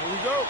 Here we go.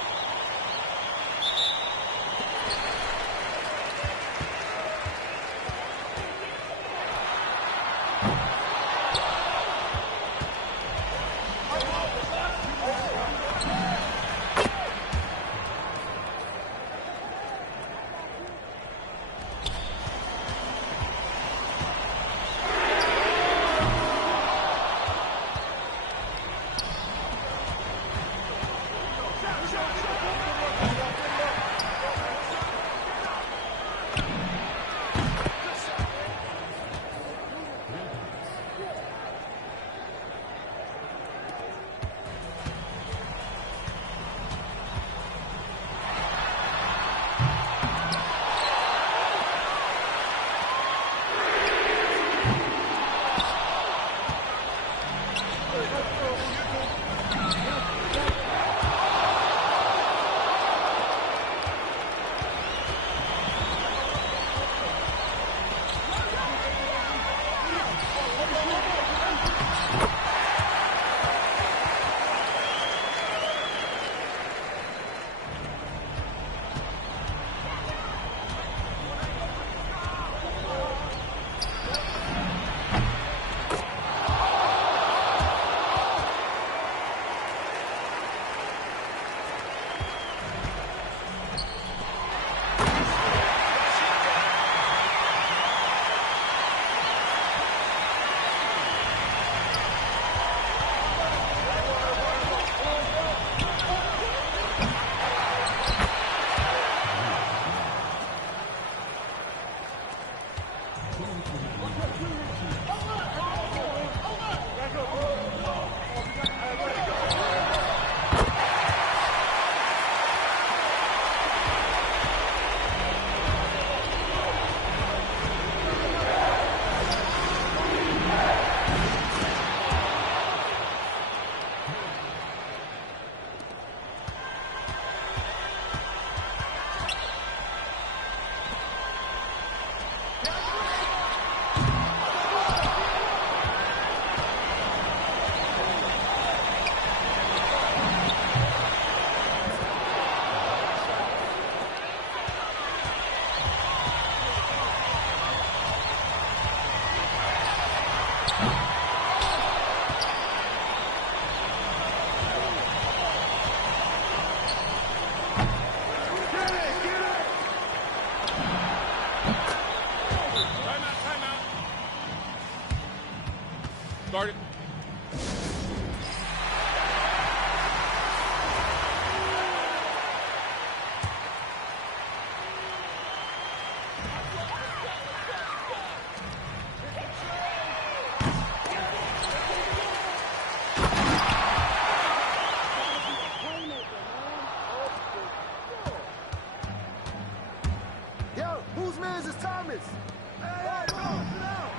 Start it. Yo, whose man's is Thomas? Hey, go, sit down.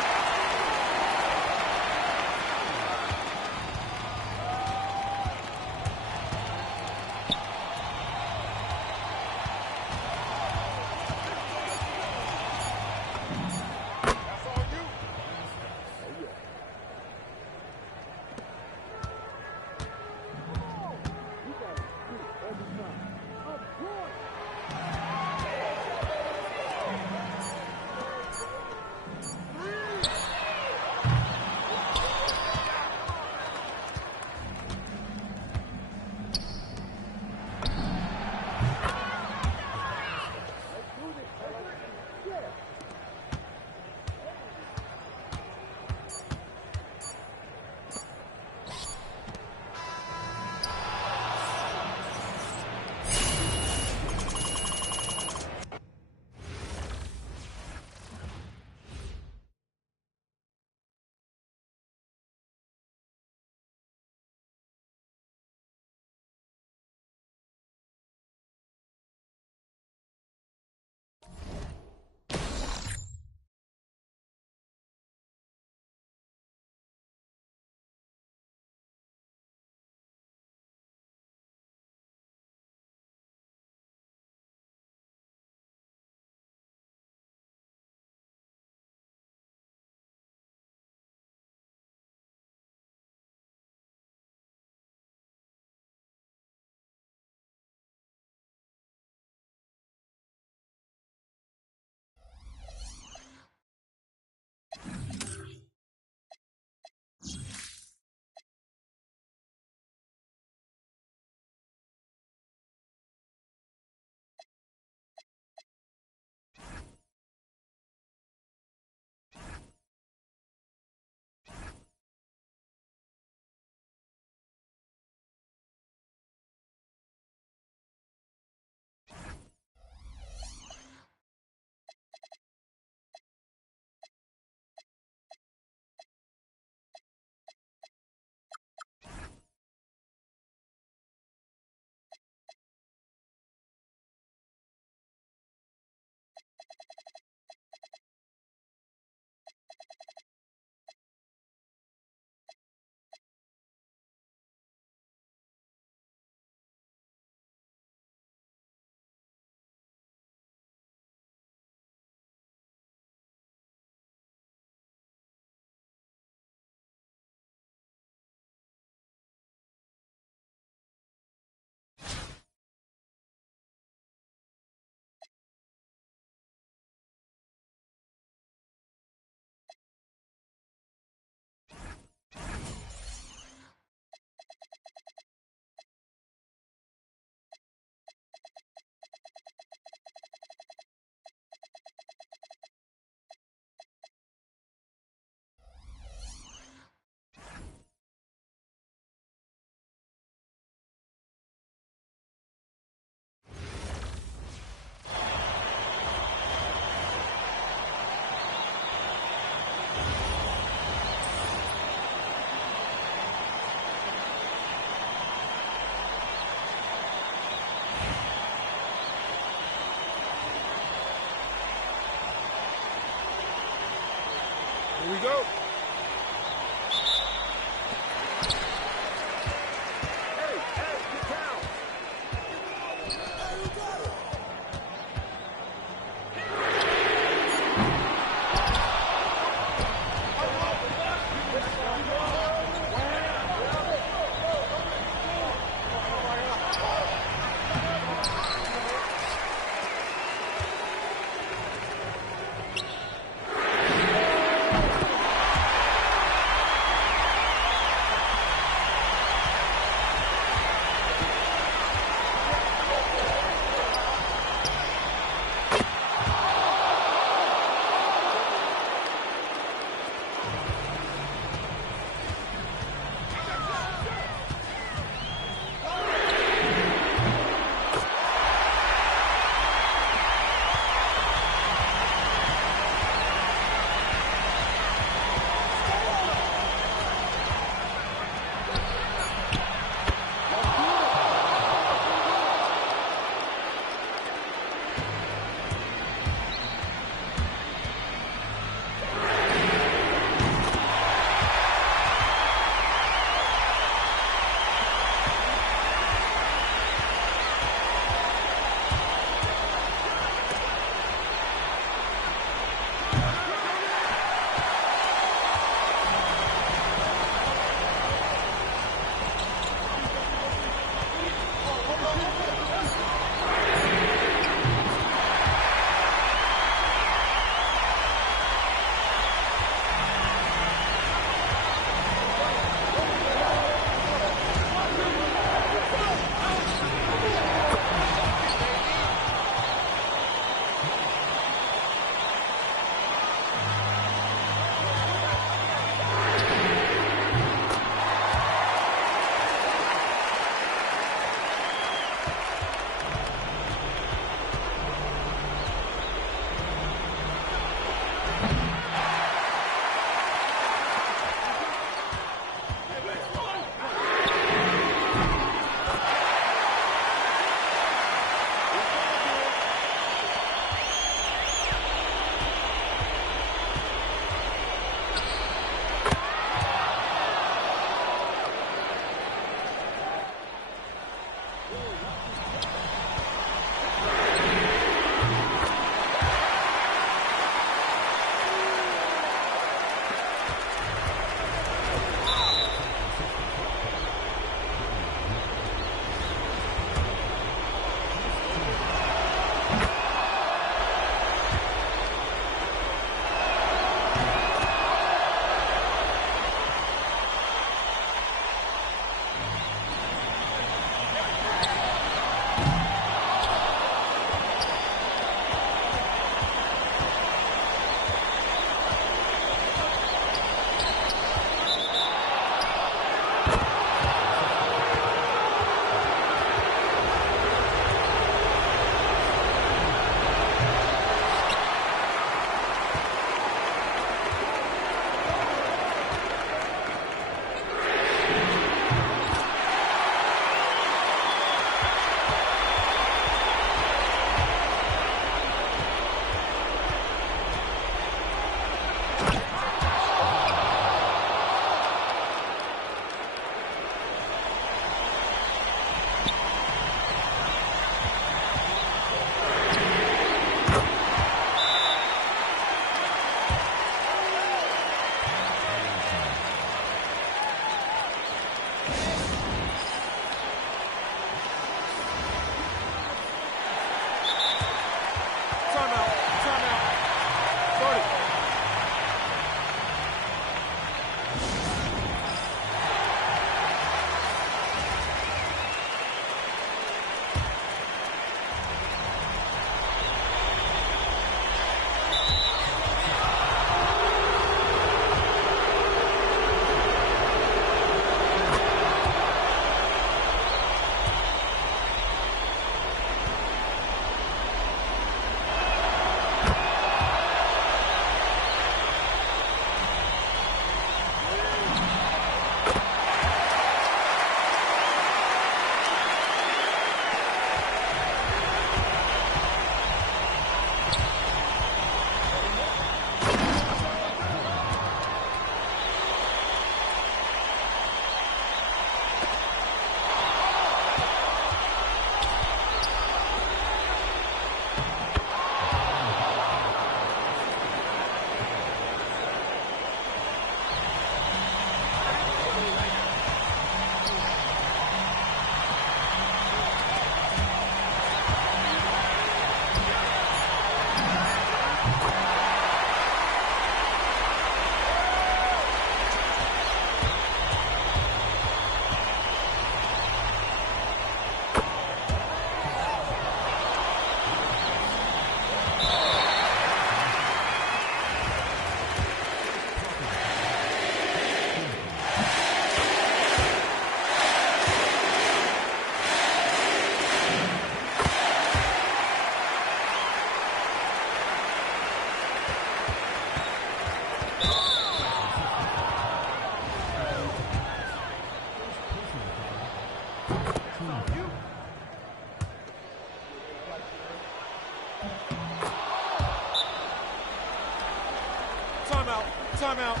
Timeout.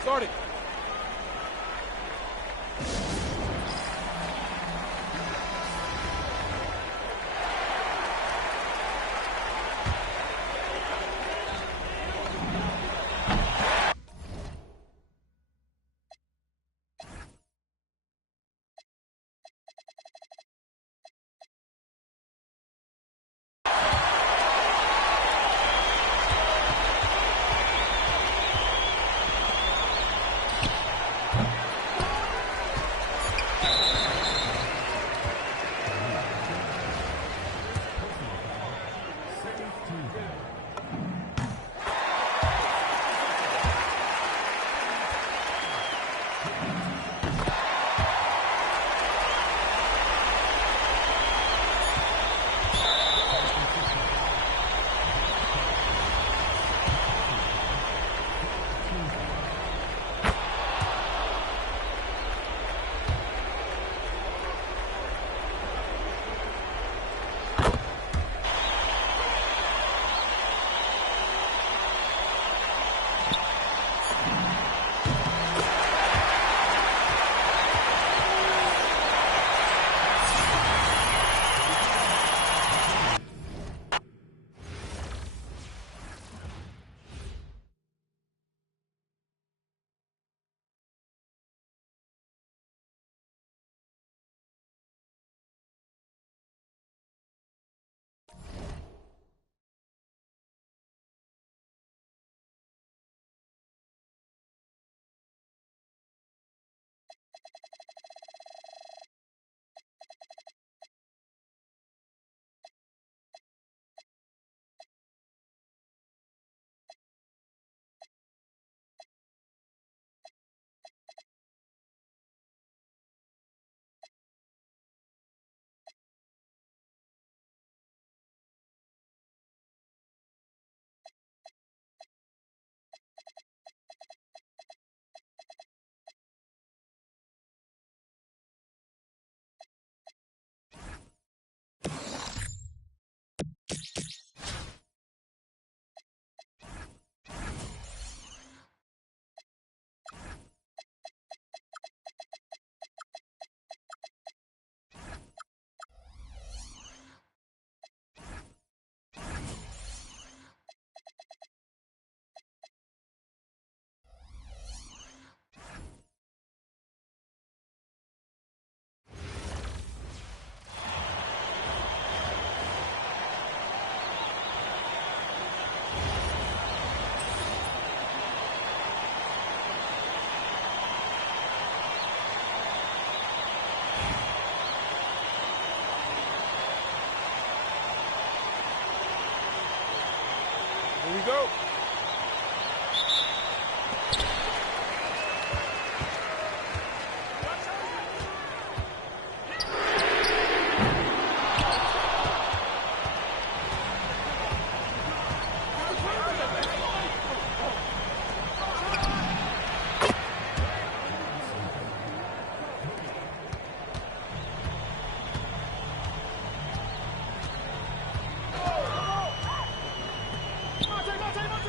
Start it. Here we go. Come on, take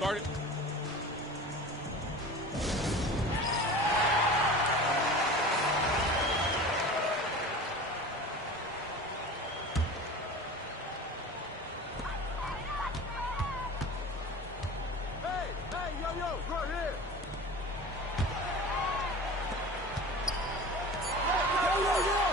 Guard it. Hey, yo, right here. Yo.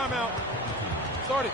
timeout. Start it.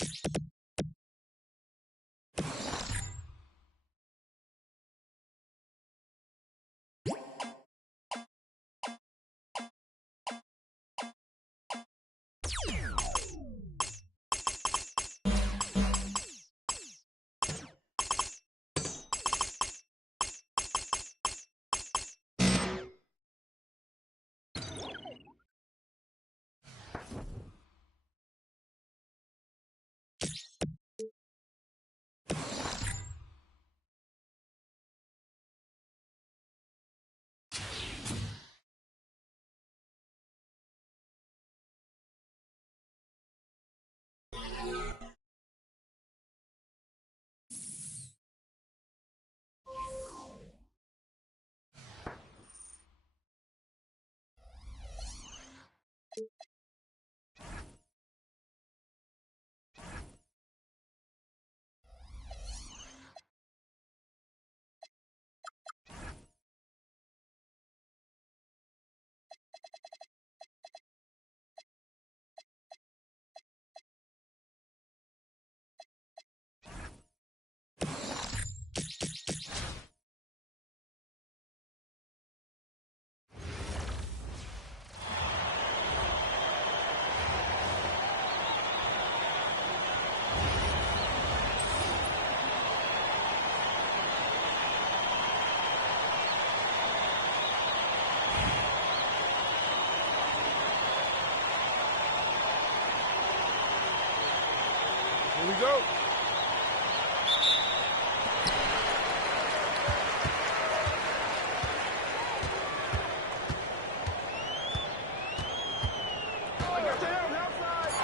Here we go. I got the help, outside.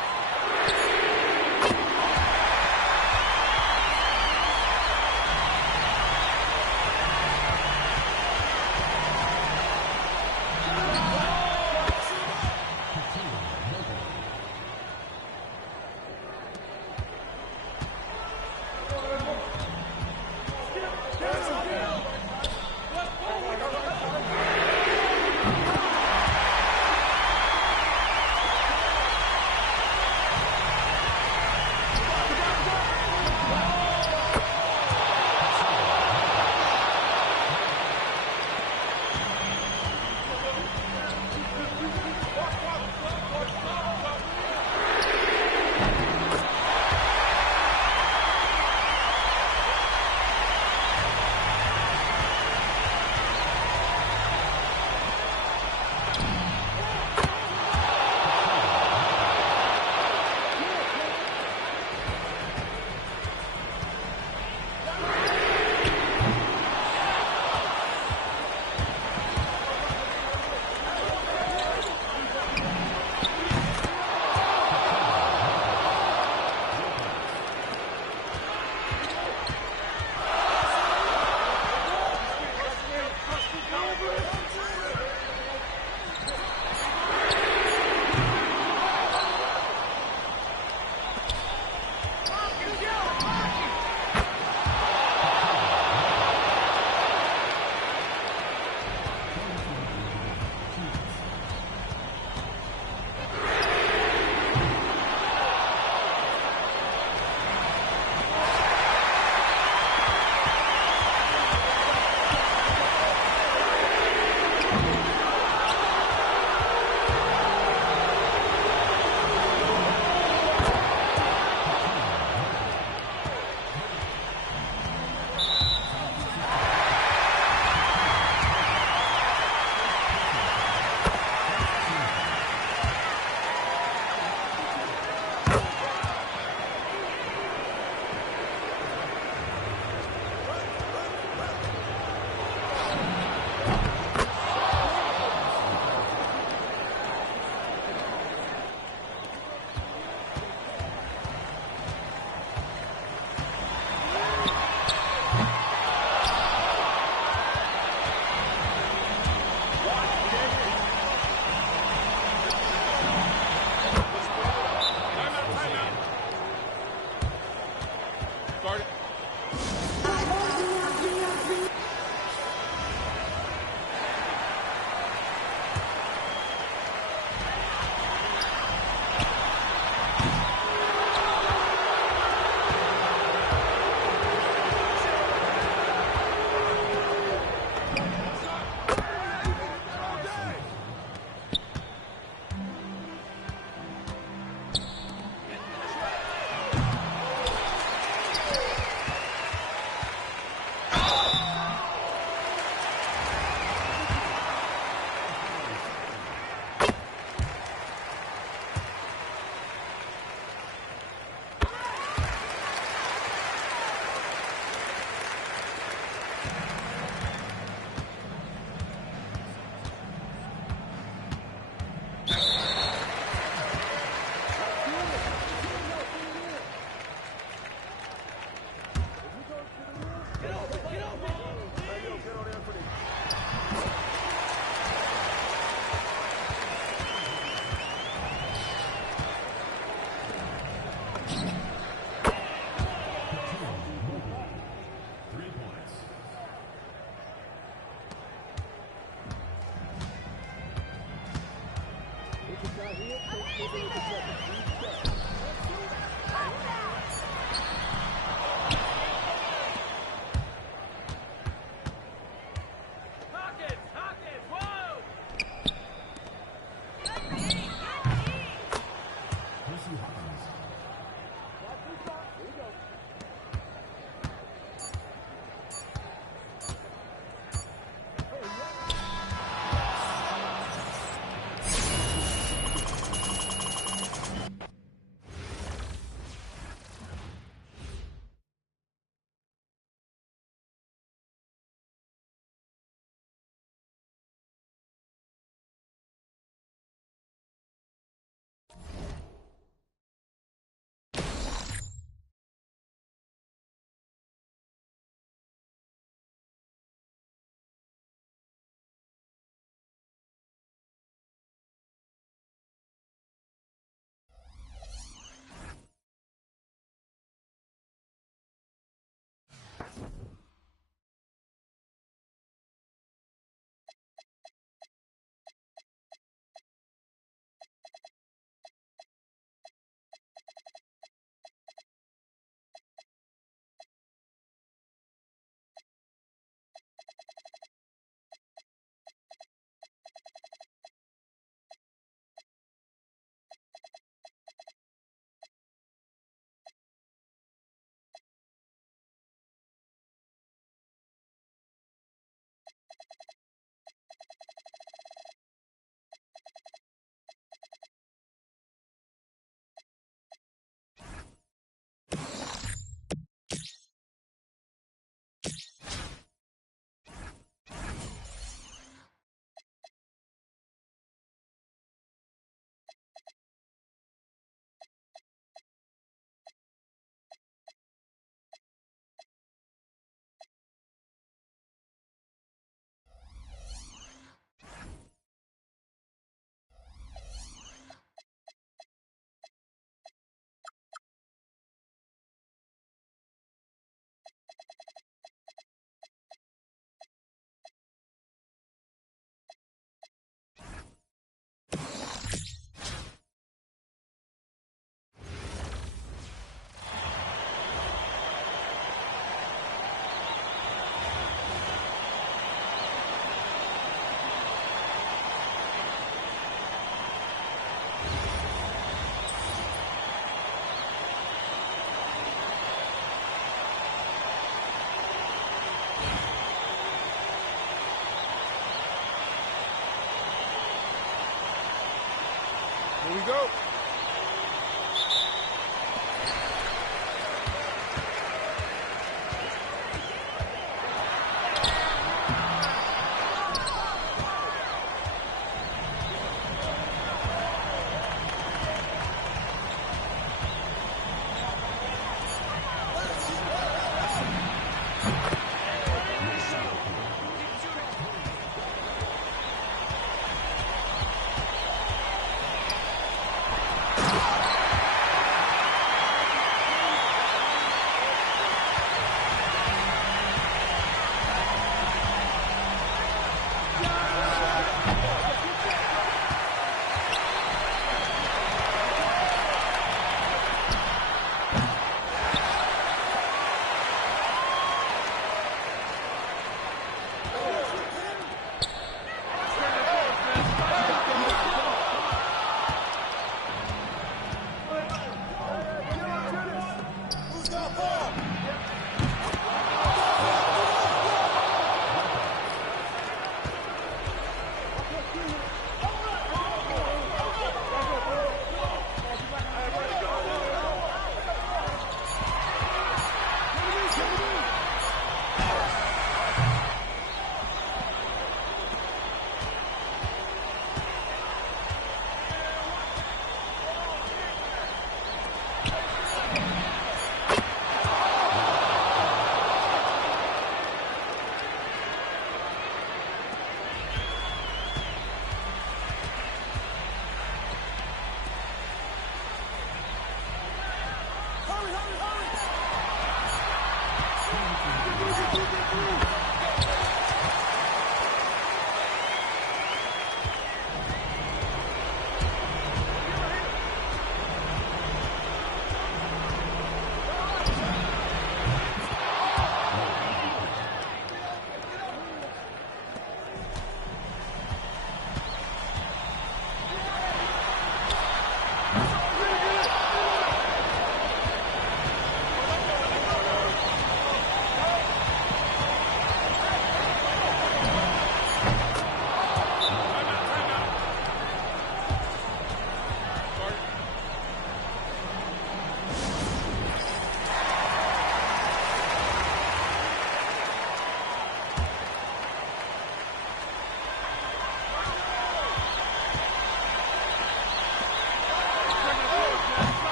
Here we go.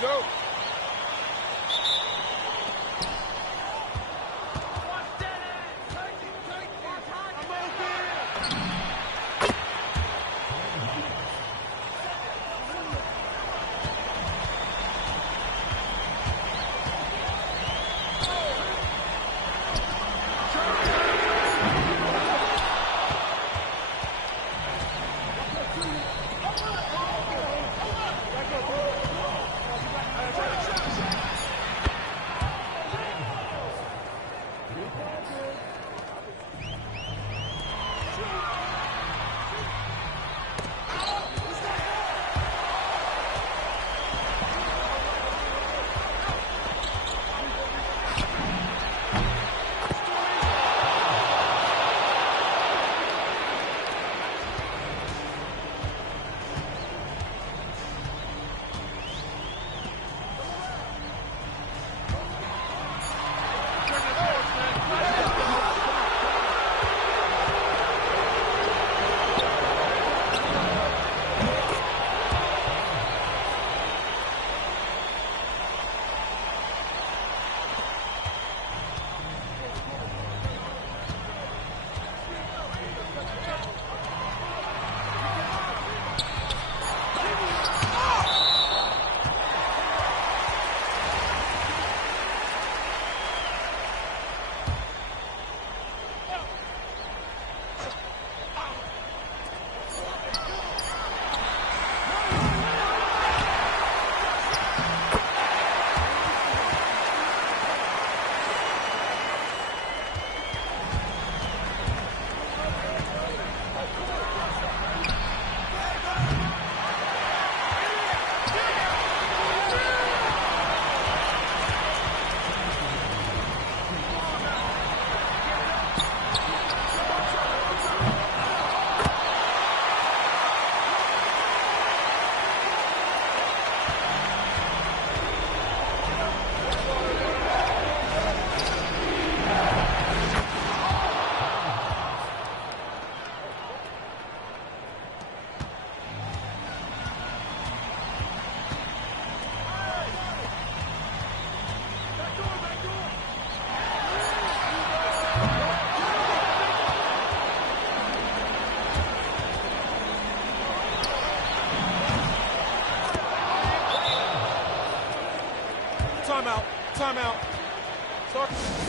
go. Timeout. Timeout. Start.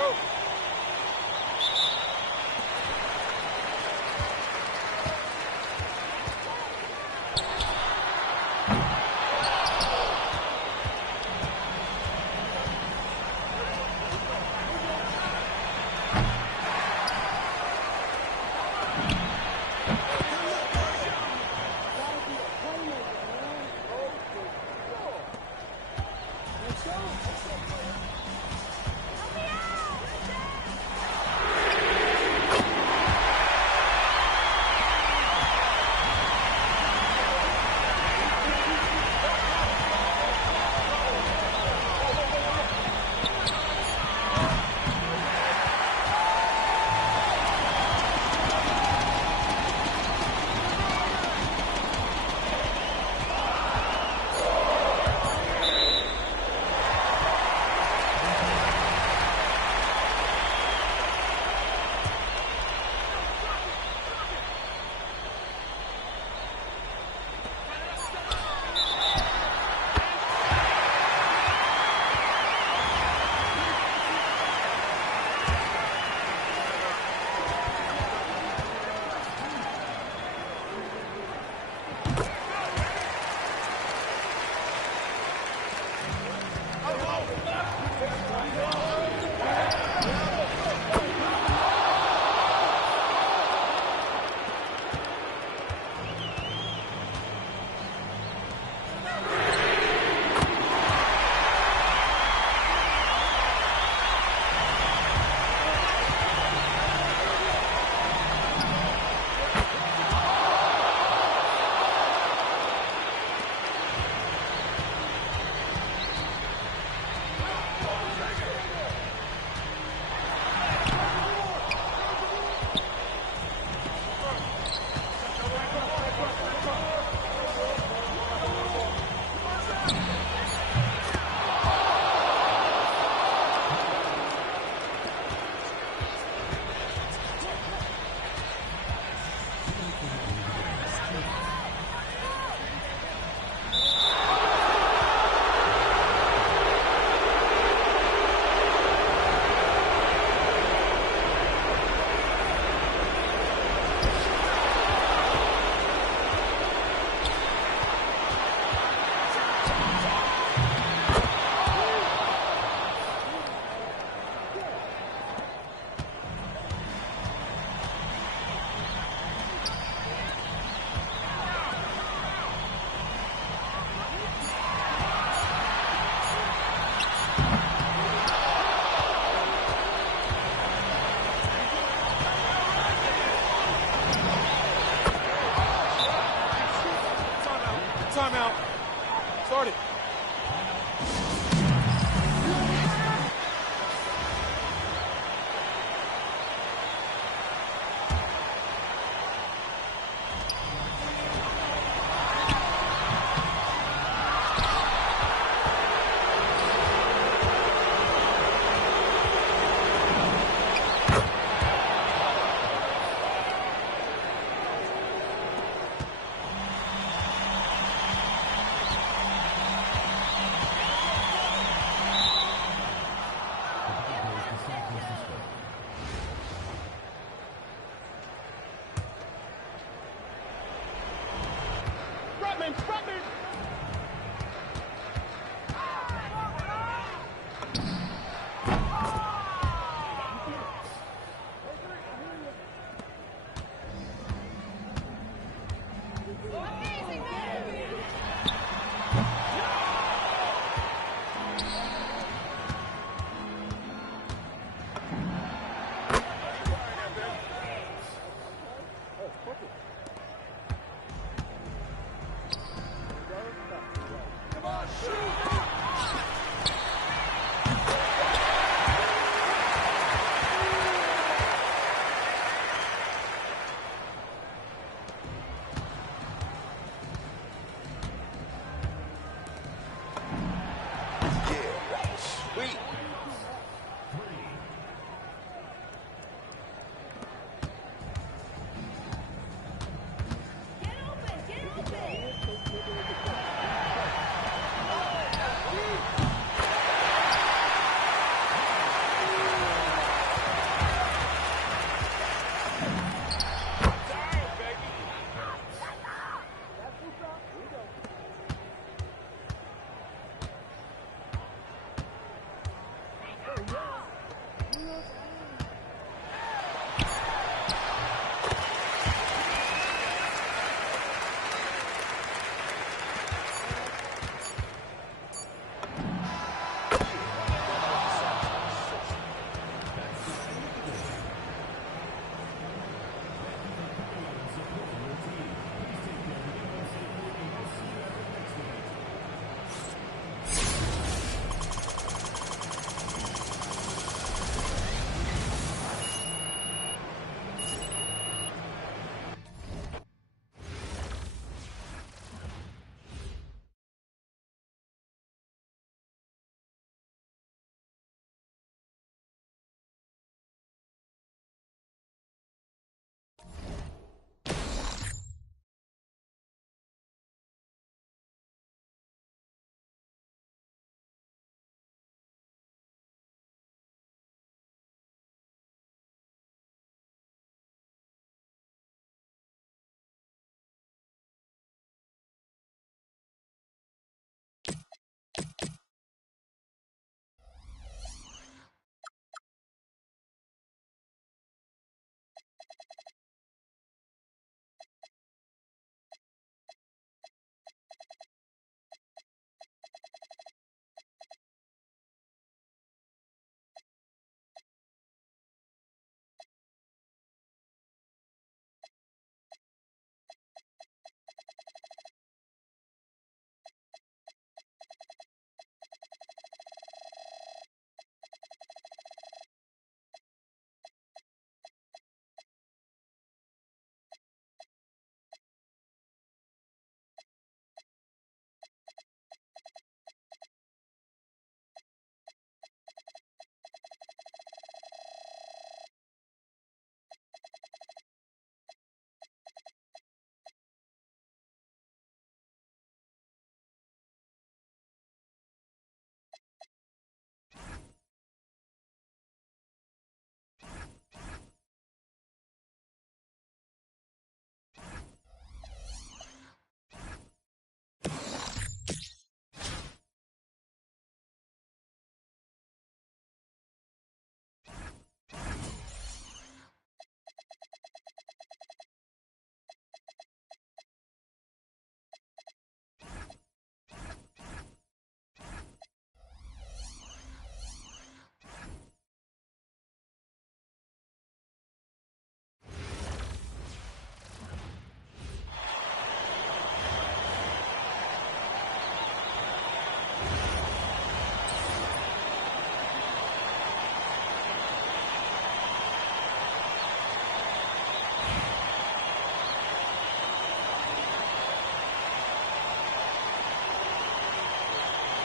go. Timeout. Start it.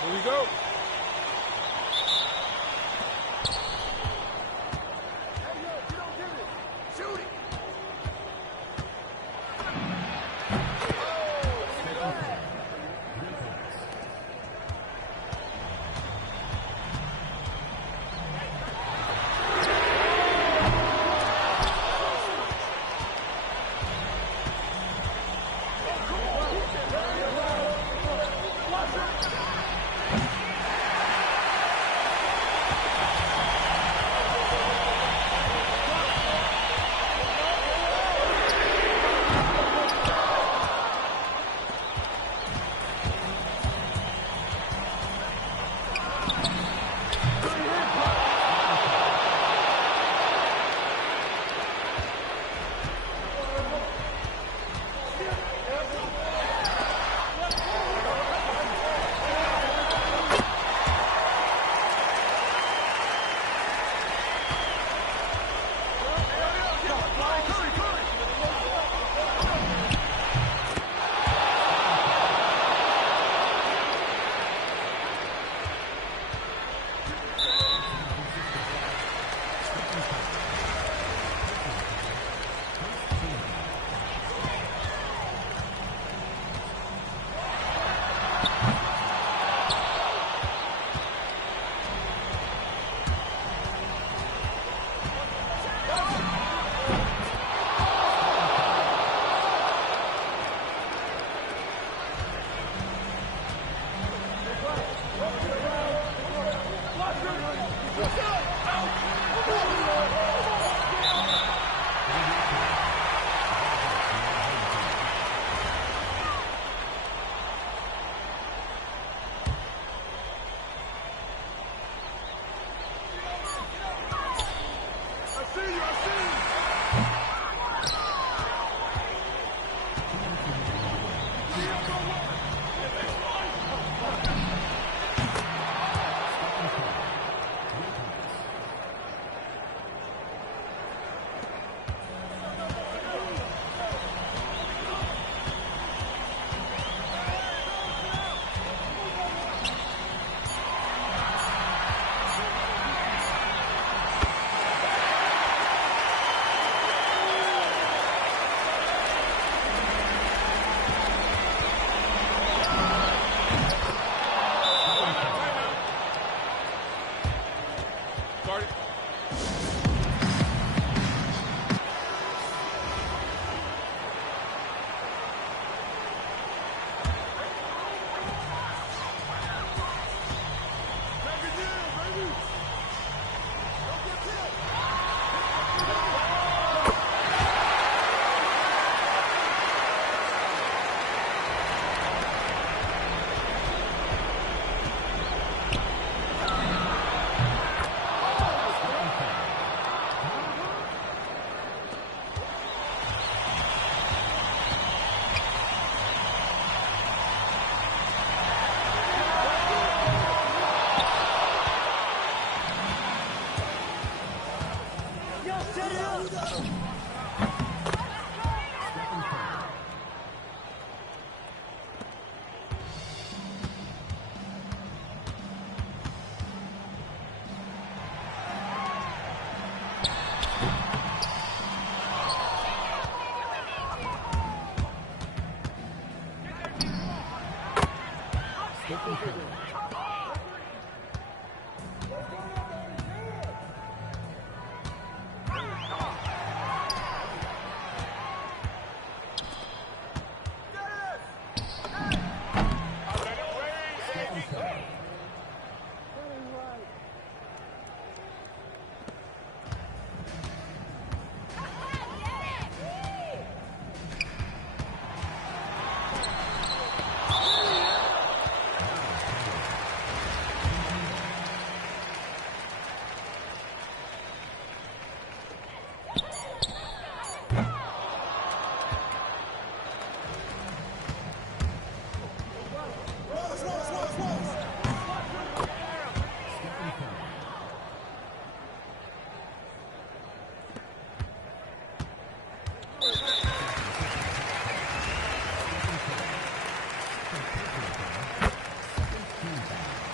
Here we go. Hey, yo, you don't get it. Shoot it. Feedback.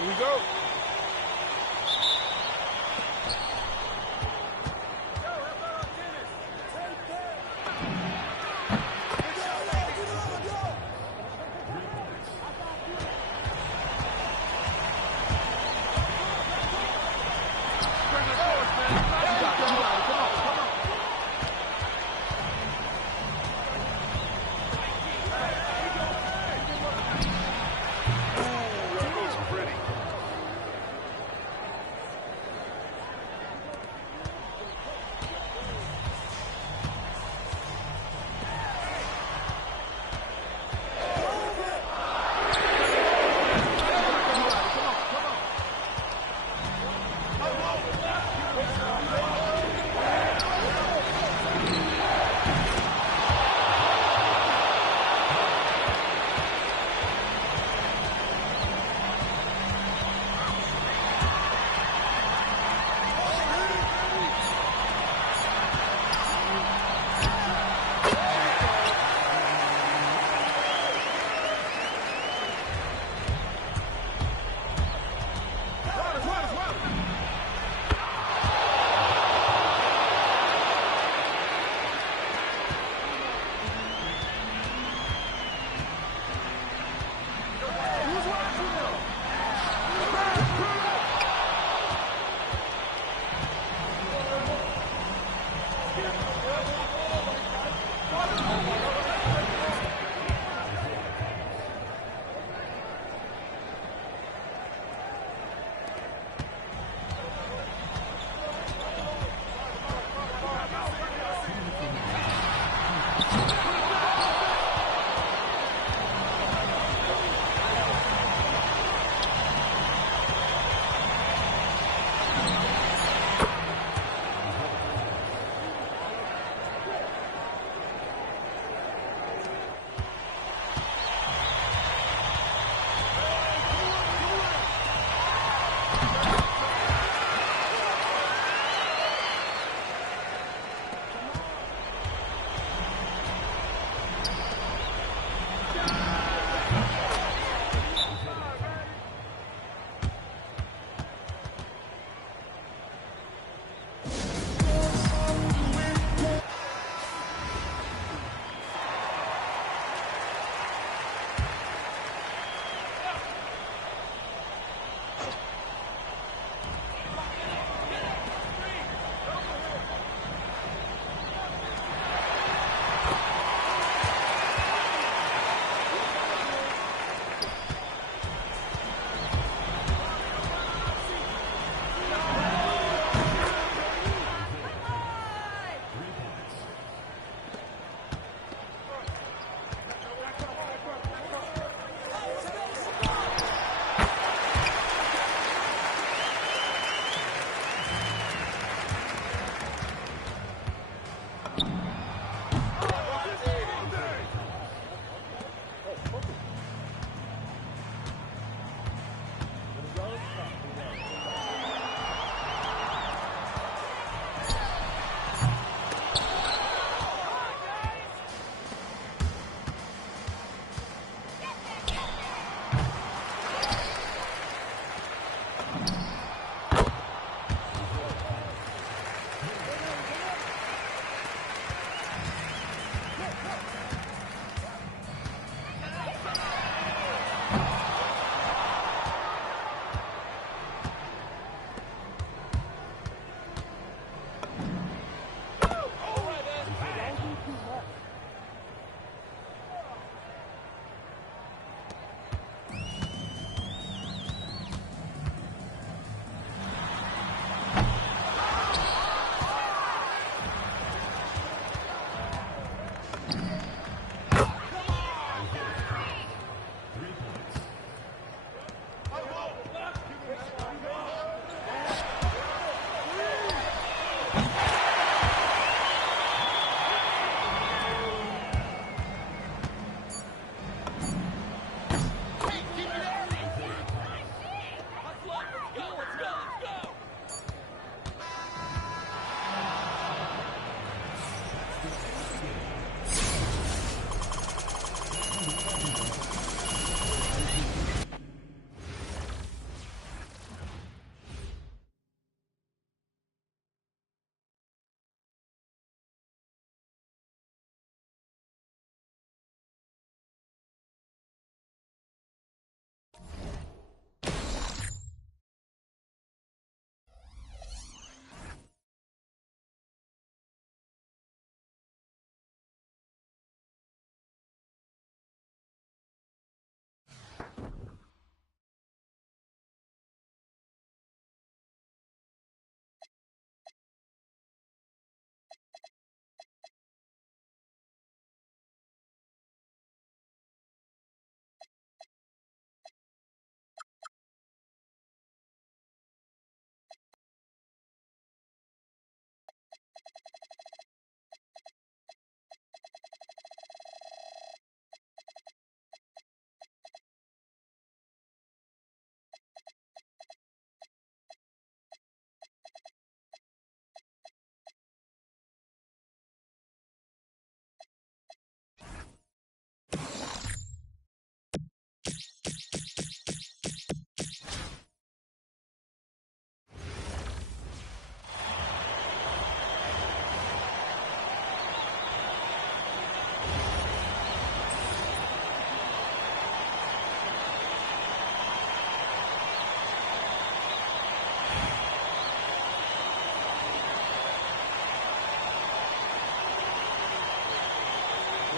Here we go.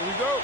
Here we go.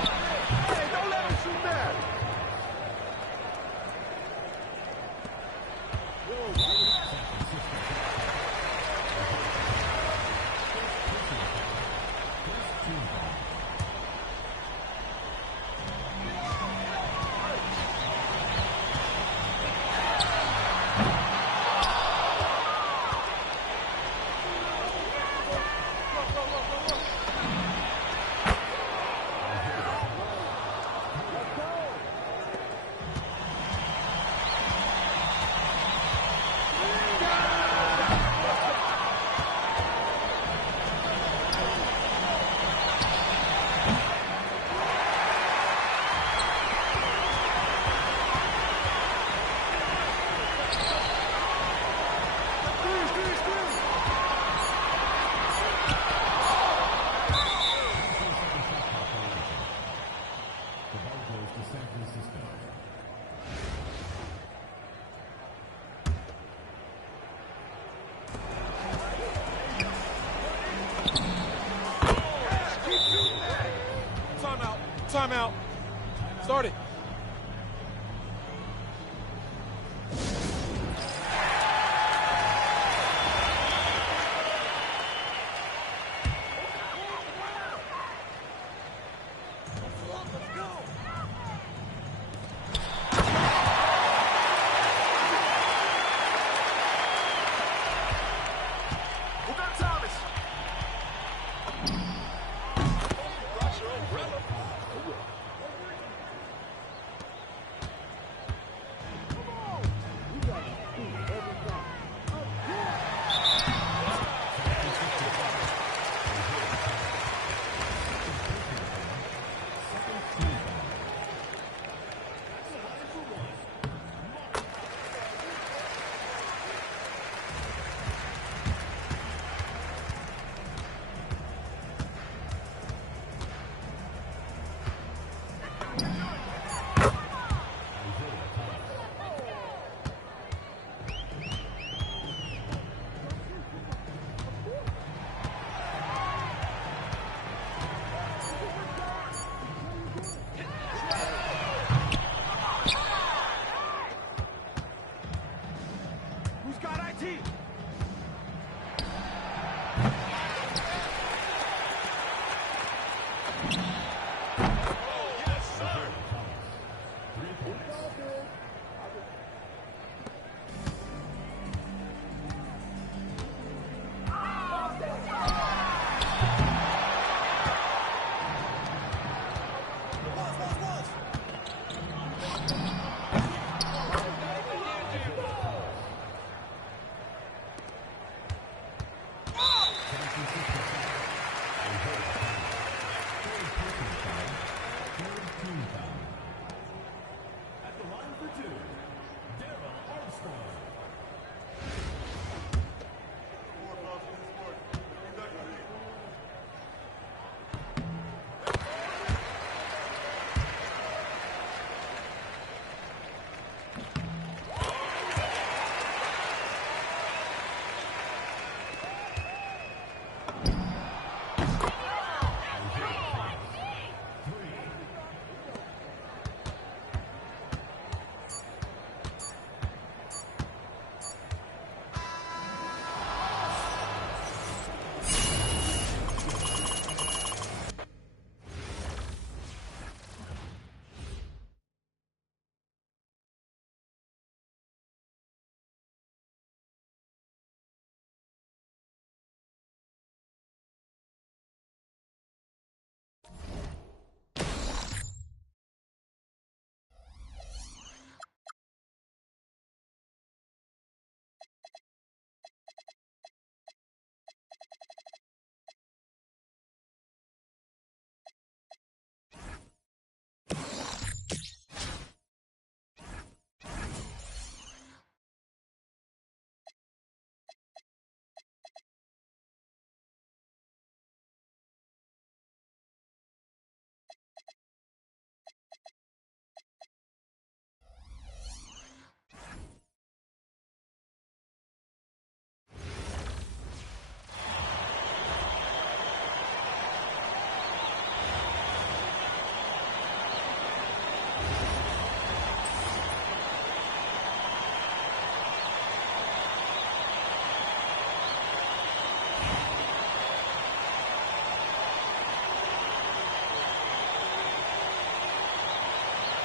Hey, don't let him shoot that. Timeout. Start it. Who got Thomas?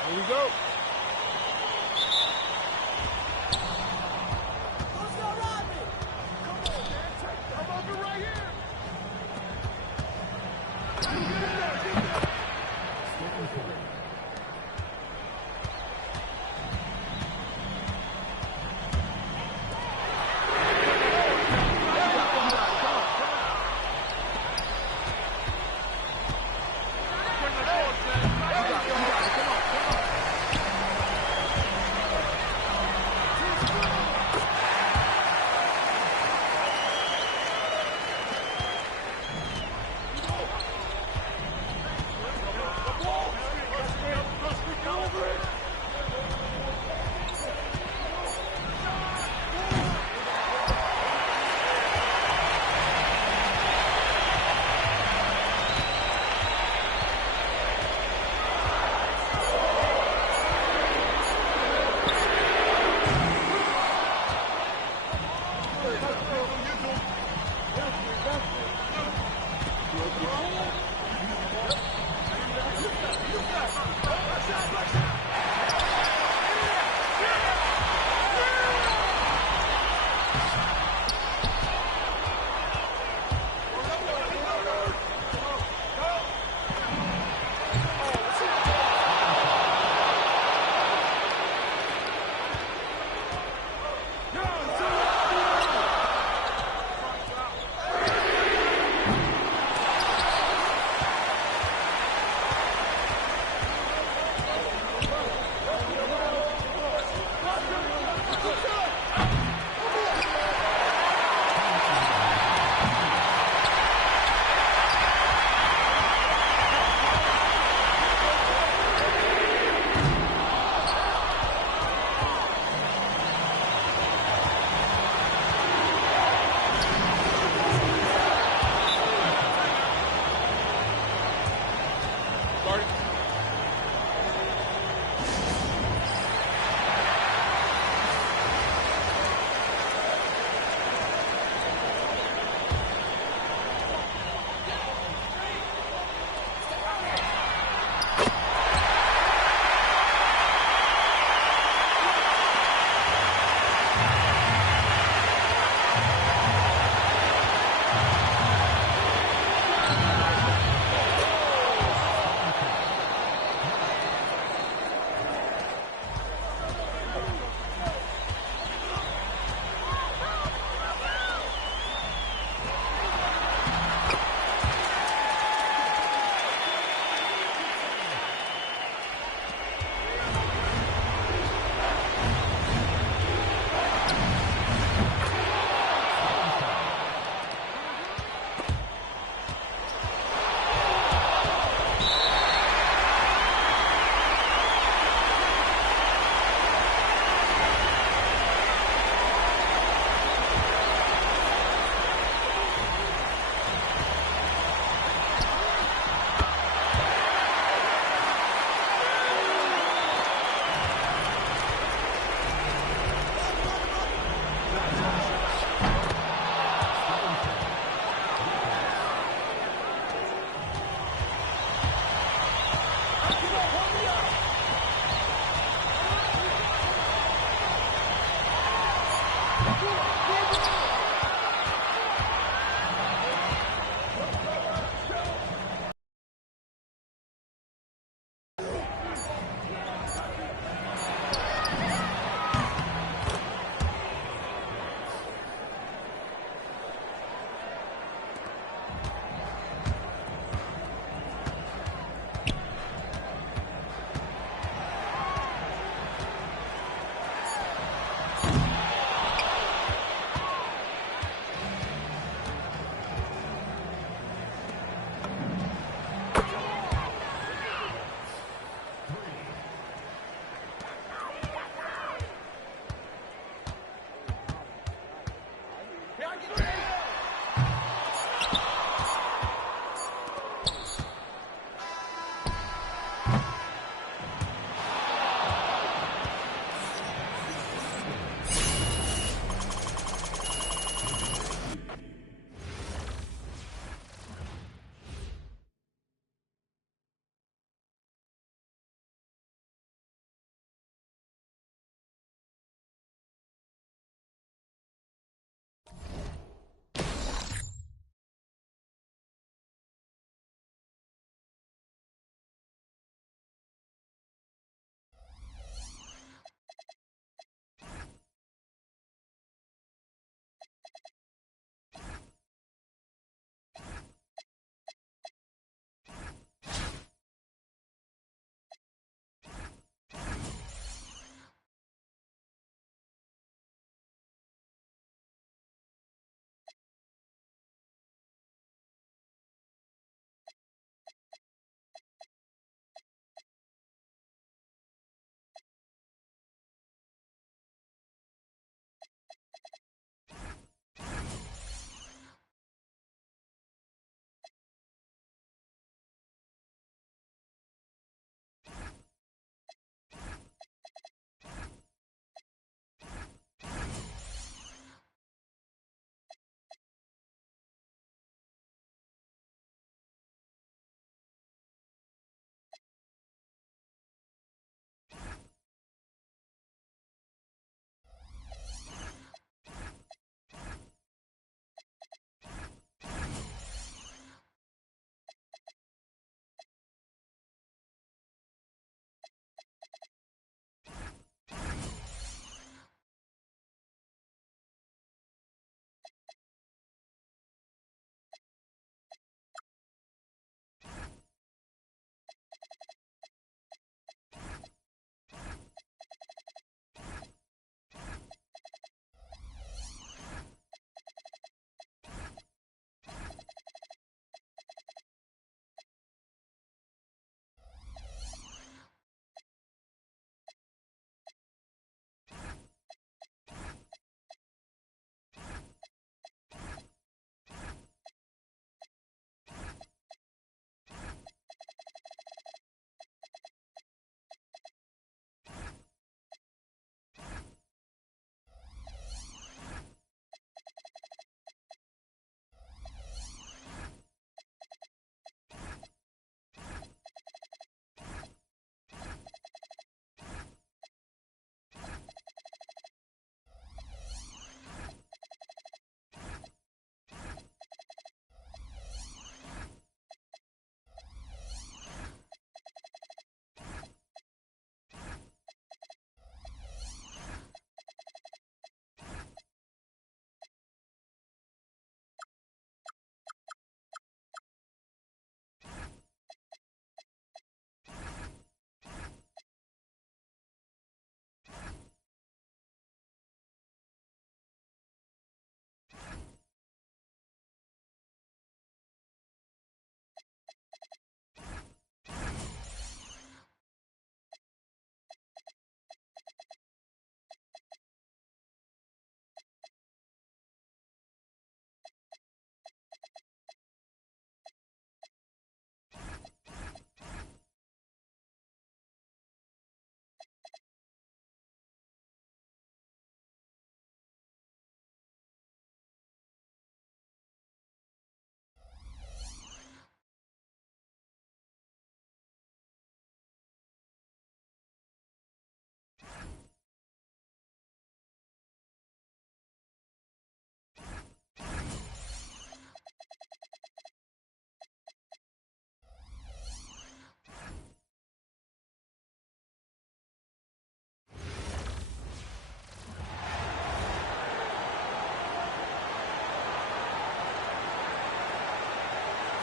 Here we go.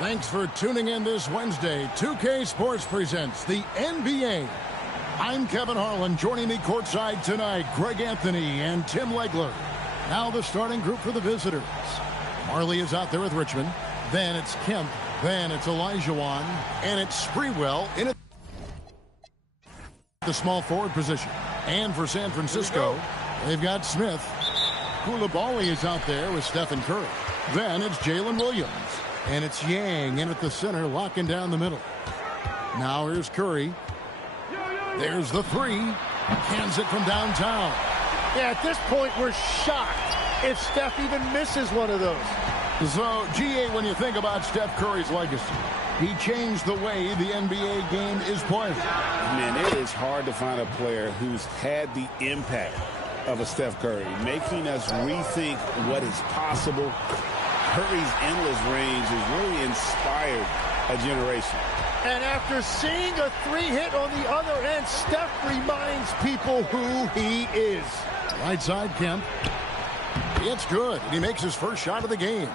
Thanks for tuning in this Wednesday. 2K Sports presents the NBA. I'm Kevin Harlan. Joining me courtside tonight, Greg Anthony and Tim Legler. Now the starting group for the visitors. Marley is out there with Richmond. Then it's Kemp. Then it's Olajuwon. And it's Sprewell in the small forward position. And for San Francisco, they've got Smith. Koulibaly is out there with Stephen Curry. Then it's Jalen Williams. And it's Yang in at the center, locking down the middle. Now here's Curry. There's the three. Hands it from downtown. Yeah, at this point, we're shocked if Steph even misses one of those. So, GA, when you think about Steph Curry's legacy, he changed the way the NBA game is played. Man, it is hard to find a player who's had the impact of a Steph Curry, making us rethink what is possible. Curry's endless range has really inspired a generation. And after seeing a three-hit on the other end, Steph reminds people who he is. Right side, Kemp. It's good, and he makes his first shot of the game.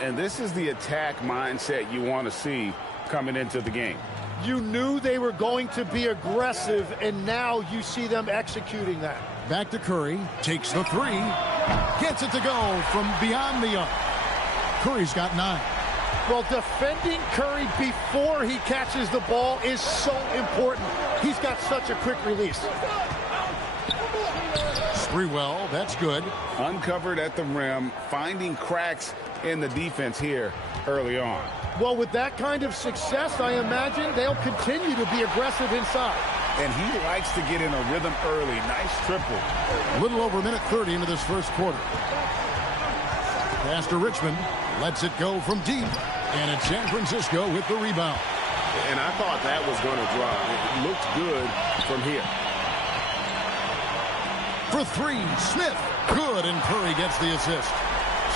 And this is the attack mindset you want to see coming into the game. You knew they were going to be aggressive, and now you see them executing that. Back to Curry, takes the three, gets it to go from beyond the arc. Curry's got 9. Well, defending Curry before he catches the ball is so important. He's got such a quick release. Sprewell, that's good. Uncovered at the rim, finding cracks in the defense here early on. Well, with that kind of success, I imagine they'll continue to be aggressive inside. And he likes to get in a rhythm early. Nice triple. A little over a minute 30 into this first quarter. Pass to Richmond. Lets it go from deep. And it's San Francisco with the rebound. And I thought that was going to drop. It looked good from here. For three, Smith. Good, and Curry gets the assist.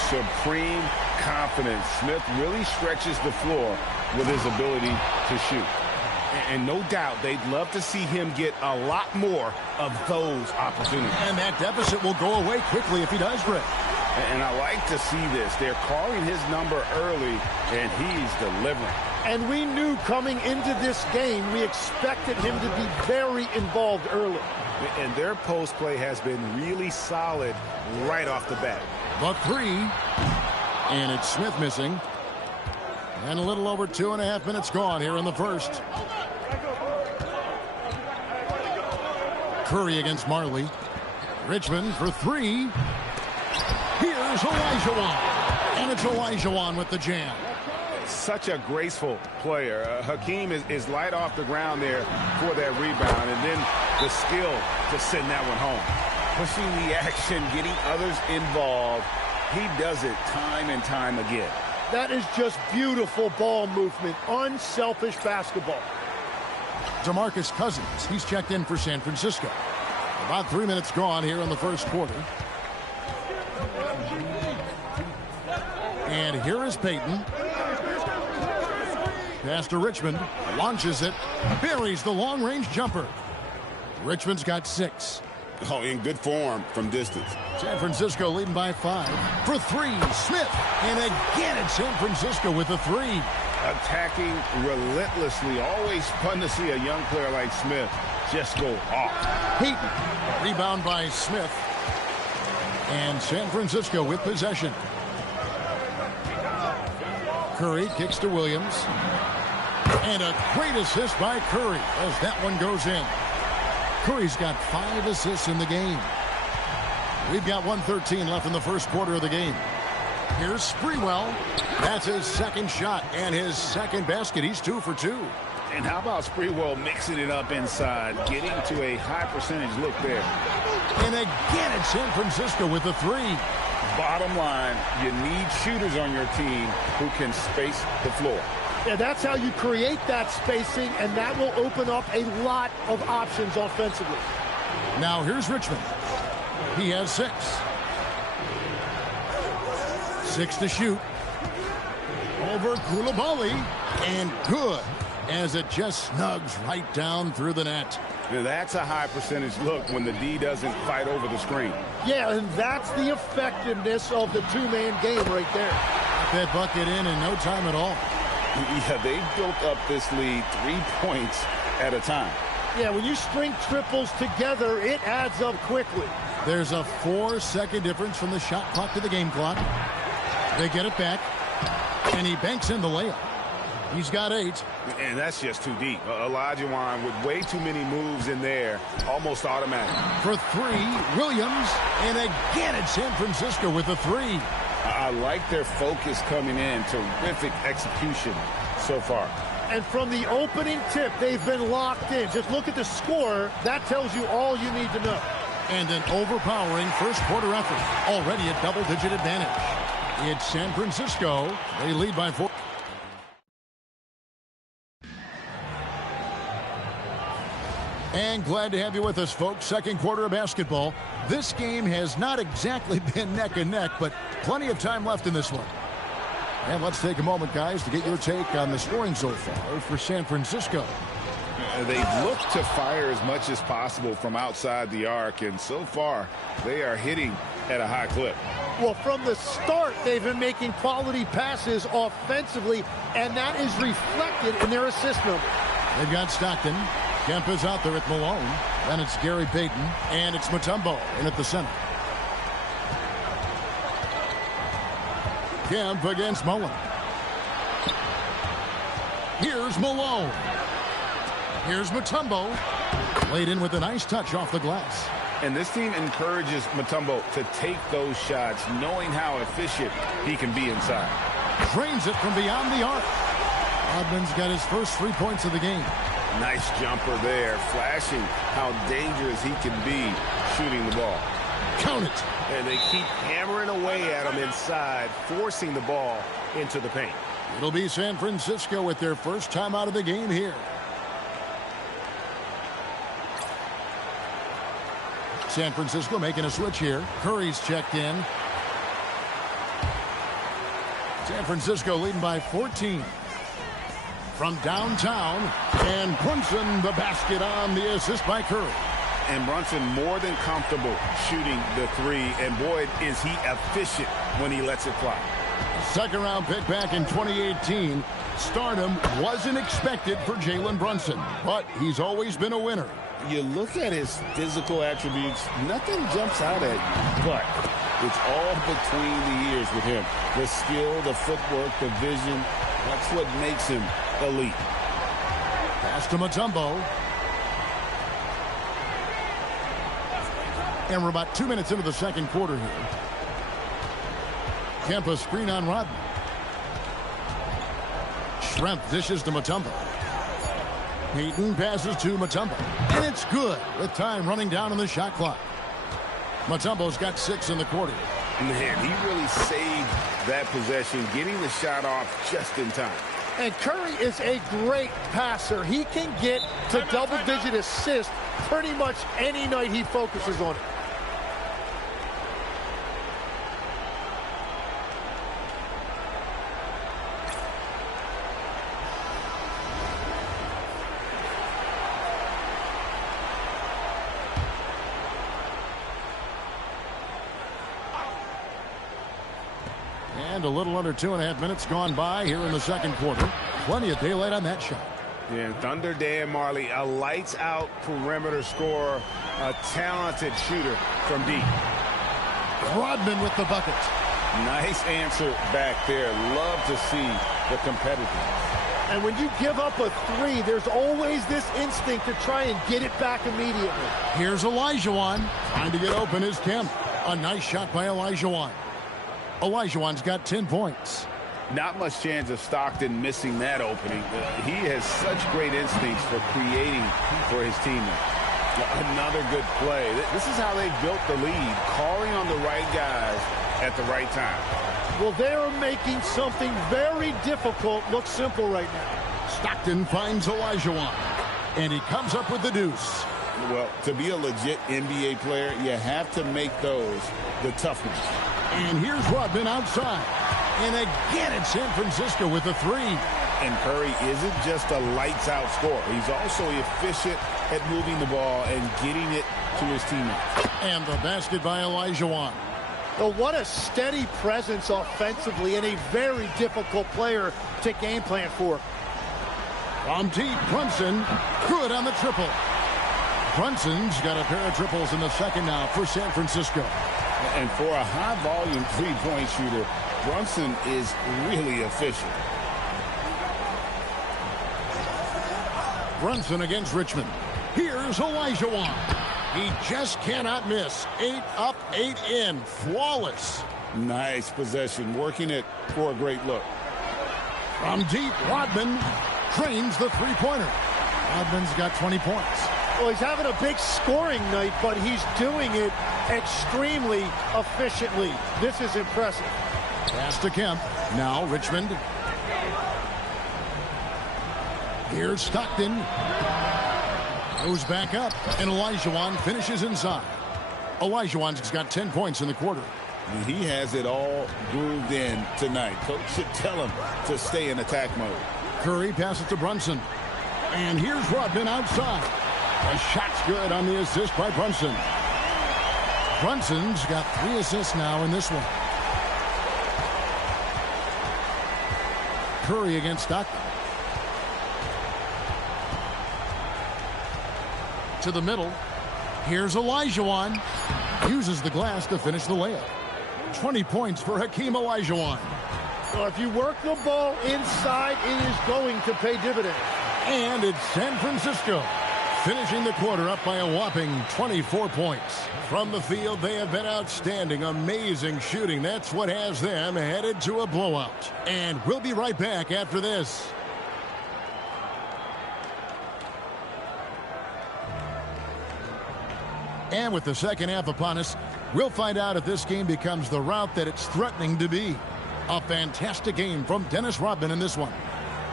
Supreme confidence. Smith really stretches the floor with his ability to shoot. And no doubt they'd love to see him get a lot more of those opportunities. And that deficit will go away quickly if he does, Greg. And I like to see this. They're calling his number early, and he's delivering. And we knew coming into this game, we expected him to be very involved early. And their post play has been really solid right off the bat. The three, and it's Smith missing. And a little over 2.5 minutes gone here in the first. Curry against Marley. Richmond for three. Here's Olajuwon. And it's Olajuwon with the jam. Such a graceful player. Hakeem is light off the ground there for that rebound. And then the skill to send that one home. Pushing the action, getting others involved. He does it time and time again. That is just beautiful ball movement. Unselfish basketball. DeMarcus Cousins, he's checked in for San Francisco. About 3 minutes gone here in the first quarter. And here is Payton. Pass to Richmond. Launches it. Buries the long-range jumper. Richmond's got 6. Oh, in good form from distance. San Francisco leading by 5. For three, Smith. And again, it's San Francisco with the three. Attacking relentlessly. Always fun to see a young player like Smith just go off. Payton. Rebound by Smith. And San Francisco with possession. Curry kicks to Williams. And a great assist by Curry as that one goes in. Curry's got 5 assists in the game. We've got 1:13 left in the first quarter of the game. Here's Sprewell. That's his second shot and his second basket. He's 2 for 2. And how about Sprewell mixing it up inside, getting to a high percentage look there. And again, it's San Francisco with the three. Bottom line, you need shooters on your team who can space the floor. Yeah, that's how you create that spacing, and that will open up a lot of options offensively. Now here's Richmond. He has 6. 6 to shoot. Over Koulibaly. And good, as it just snugs right down through the net. Now that's a high percentage look when the D doesn't fight over the screen. Yeah, and that's the effectiveness of the two-man game right there. That bucket in no time at all. Yeah, they built up this lead 3 points at a time. Yeah, when you string triples together, it adds up quickly. There's a 4-second difference from the shot clock to the game clock. They get it back, and he banks in the layup. He's got 8. And that's just too deep. Olajuwon with way too many moves in there, almost automatic. For 3, Williams, and again it's San Francisco with a 3. I like their focus coming in. Terrific execution so far. And from the opening tip, they've been locked in. Just look at the score. That tells you all you need to know. And an overpowering first quarter effort. Already a double-digit advantage. It's San Francisco. They lead by 4. And glad to have you with us, folks. Second quarter of basketball. This game has not exactly been neck and neck, but plenty of time left in this one. And let's take a moment, guys, to get your take on the scoring so far for San Francisco. They've looked to fire as much as possible from outside the arc, and so far they are hitting at a high clip. Well, from the start, they've been making quality passes offensively, and that is reflected in their assist number. They've got Stockton. Kemp is out there at Malone. Then it's Gary Payton, and it's Mutombo in at the center. Kemp against Mullen. Here's Malone. Here's Mutombo. Laid in with a nice touch off the glass. And this team encourages Mutombo to take those shots, knowing how efficient he can be inside. Drains it from beyond the arc. Rodman's got his first 3 points of the game. Nice jumper there, flashing how dangerous he can be shooting the ball. Count it. And they keep hammering away at him inside, forcing the ball into the paint. It'll be San Francisco with their first time out of the game here. San Francisco making a switch here. Curry's checked in. San Francisco leading by 14. From downtown, and Brunson the basket on the assist by Curry. And Brunson more than comfortable shooting the 3, and boy, is he efficient when he lets it fly. Second round pick back in 2018. Stardom wasn't expected for Jalen Brunson, but he's always been a winner. You look at his physical attributes, nothing jumps out at you, but it's all between the ears with him. The skill, the footwork, the vision, that's what makes him elite. Pass to Mutombo. And we're about 2 minutes into the second quarter here. Kemp a screen on Rodman. Schrempf dishes to Mutombo. Payton passes to Mutombo. And it's good with time running down on the shot clock. Mutombo's got 6 in the quarter. Man, he really saved that possession, getting the shot off just in time. And Curry is a great passer. He can get to double-digit assists pretty much any night he focuses on it. And a little under 2.5 minutes gone by here in the second quarter. Plenty of daylight on that shot. Yeah, Thunder Dan Marley, a lights-out perimeter scorer, a talented shooter from deep. Rodman with the bucket. Nice answer back there. Love to see the competitiveness. And when you give up a 3, there's always this instinct to try and get it back immediately. Here's Olajuwon. Trying to get open is Kemp. A nice shot by Olajuwon. Olajuwon's got 10 points. Not much chance of Stockton missing that opening. He has such great instincts for creating for his teammates. Another good play. This is how they built the lead, calling on the right guys at the right time. Well, they're making something very difficult look simple right now. Stockton finds Olajuwon, and he comes up with the deuce. Well, to be a legit NBA player, you have to make those the tough ones. And here's Rodman outside. And again it's San Francisco with a 3. And Curry isn't just a lights-out scorer. He's also efficient at moving the ball and getting it to his teammates. And the basket by Olajuwon. Well, what a steady presence offensively and a very difficult player to game plan for. From deep, Brunson, good on the triple. Brunson's got a pair of triples in the second now for San Francisco. And for a high-volume three-point shooter, Brunson is really efficient. Brunson against Richmond. Here's Olajuwon. He just cannot miss. 8 up, 8 in. Flawless. Nice possession, working it for a great look. From deep, Rodman drains the three-pointer. Rodman's got 20 points. Well, he's having a big scoring night, but he's doing it extremely efficiently. This is impressive. Pass to Kemp. Now Richmond. Here's Stockton. Goes back up, and Olajuwon finishes inside. Olajuwon's got 10 points in the quarter. And he has it all grooved in tonight. Coach should tell him to stay in attack mode. Curry passes to Brunson. And here's Rodman outside. The shot's good on the assist by Brunson. Brunson's got 3 assists now in this one. Curry against Stockton. To the middle. Here's Olajuwon. Uses the glass to finish the layup. 20 points for Hakeem Olajuwon. So if you work the ball inside, it is going to pay dividends. And it's San Francisco finishing the quarter up by a whopping 24 points. From the field, they have been outstanding. Amazing shooting. That's what has them headed to a blowout. And we'll be right back after this. And with the second half upon us, we'll find out if this game becomes the route that it's threatening to be. A fantastic game from Dennis Rodman in this one.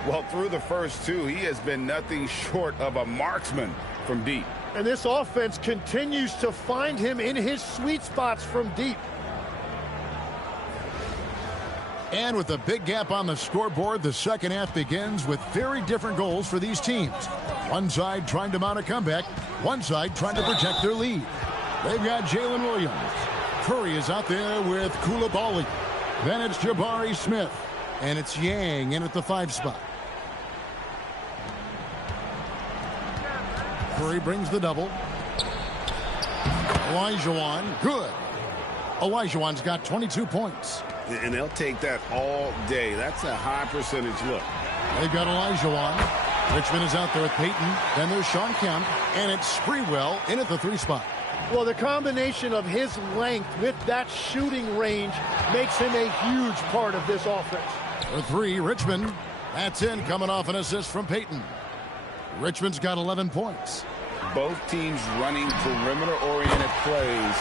Well, through the first two, he has been nothing short of a marksman from deep. And this offense continues to find him in his sweet spots from deep. And with a big gap on the scoreboard, the second half begins with very different goals for these teams. One side trying to mount a comeback, one side trying to protect their lead. They've got Jalen Williams. Curry is out there with Koulibaly. Then it's Jabari Smith. And it's Yang in at the 5 spot. Curry brings the double. Olajuwon, good. Olajuwon's got 22 points. And they'll take that all day. That's a high percentage look. They've got Olajuwon. Richmond is out there with Payton. Then there's Sean Kemp. And it's Sprewell in at the 3 spot. Well, the combination of his length with that shooting range makes him a huge part of this offense. For 3, Richmond. That's in, coming off an assist from Payton. Richmond's got 11 points. Both teams running perimeter-oriented plays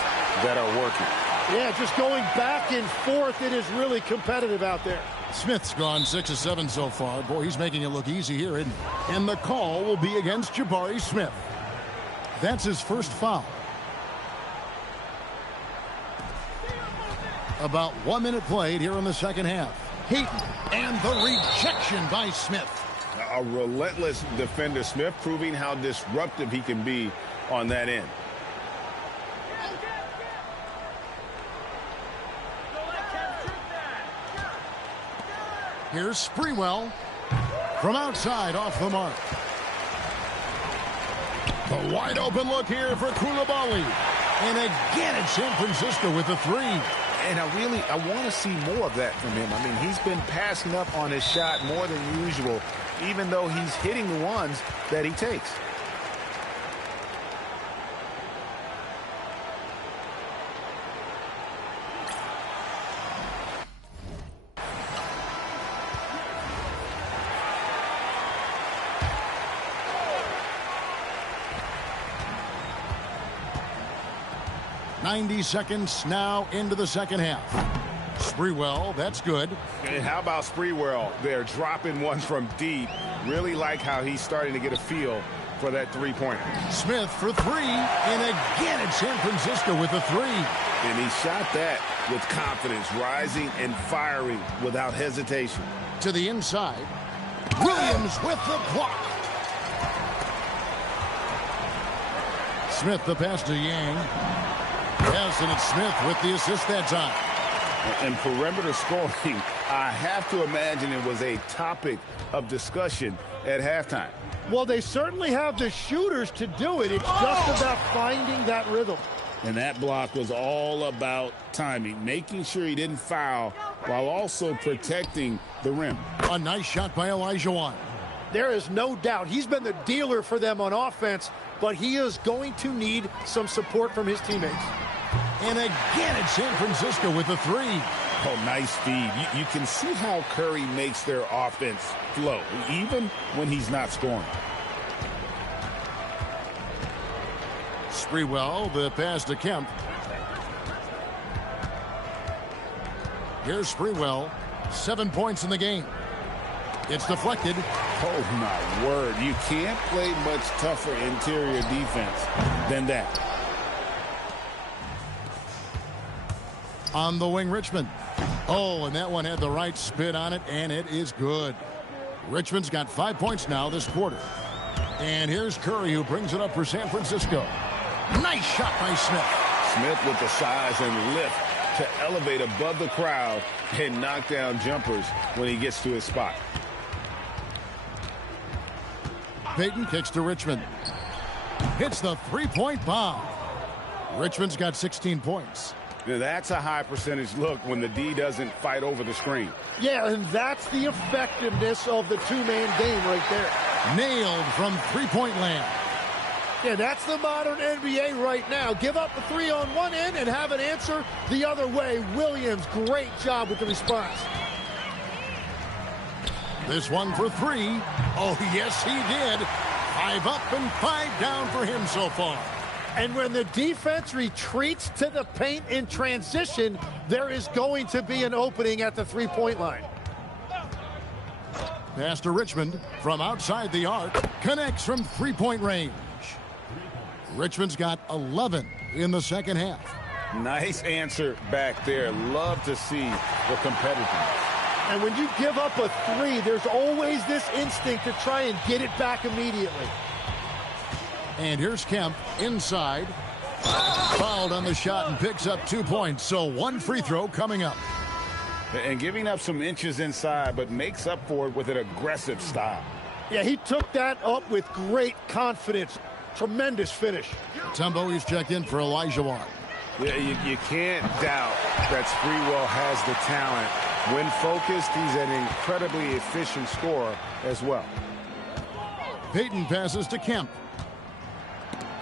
that are working. Yeah, just going back and forth, it is really competitive out there. Smith's gone 6 of 7 so far. Boy, he's making it look easy here, isn't he? And the call will be against Jabari Smith. That's his first foul. About 1 minute played here in the second half. Heaton, and the rejection by Smith. A relentless defender. Smith proving how disruptive he can be on that end. Here's Sprewell from outside off the mark. The wide open look here for Koulibaly. And again it's San Francisco with the 3. And I want to see more of that from him. I mean, he's been passing up on his shot more than usual, even though he's hitting the ones that he takes. .90 seconds now into the second half. Sprewell, that's good. And how about Sprewell? They're dropping ones from deep. Really like how he's starting to get a feel for that three-pointer. Smith for 3, and again it's San Francisco with a 3. And he shot that with confidence, rising and firing without hesitation. To the inside. Williams with the block. Smith the pass to Yang. Yes, and it's Smith with the assist that time. And perimeter scoring, I have to imagine it was a topic of discussion at halftime. Well, they certainly have the shooters to do it. It's just about finding that rhythm. And that block was all about timing, making sure he didn't foul while also protecting the rim. A nice shot by Olajuwon. There is no doubt he's been the dealer for them on offense, but he is going to need some support from his teammates. And again, it's San Francisco with a three. Oh, nice feed. You can see how Curry makes their offense flow, even when he's not scoring. Sprewell, the pass to Kemp. Here's Sprewell, 7 points in the game. It's deflected. Oh, my word. You can't play much tougher interior defense than that. On the wing, Richmond. Oh, and that one had the right spin on it, and it is good. Richmond's got 5 points now this quarter. And here's Curry, who brings it up for San Francisco. Nice shot by Smith. Smith with the size and lift to elevate above the crowd and knock down jumpers when he gets to his spot. Payton kicks to Richmond. Hits the three-point bomb. Richmond's got 16 points. Now, that's a high percentage look when the D doesn't fight over the screen. Yeah, and that's the effectiveness of the two-man game right there. Nailed from three-point land. Yeah, that's the modern NBA right now. Give up a three on one end and have an answer the other way. Williams, great job with the response. This one for three. Oh, yes, he did. 5 up and 5 down for him so far. And when the defense retreats to the paint in transition, there is going to be an opening at the three-point line. Pass to Richmond from outside the arc. Connects from three-point range. Richmond's got 11 in the second half. Nice answer back there. Love to see the competitiveness. And when you give up a three, there's always this instinct to try and get it back immediately. And here's Kemp inside. Fouled on the shot and picks up 2 points. So one free throw coming up. And giving up some inches inside, but makes up for it with an aggressive style. Yeah, he took that up with great confidence. Tremendous finish. Tumbo, he's checked in for Olajuwon. Yeah, you can't doubt that Sprewell has the talent. When focused, he's an incredibly efficient scorer as well. Payton passes to Kemp.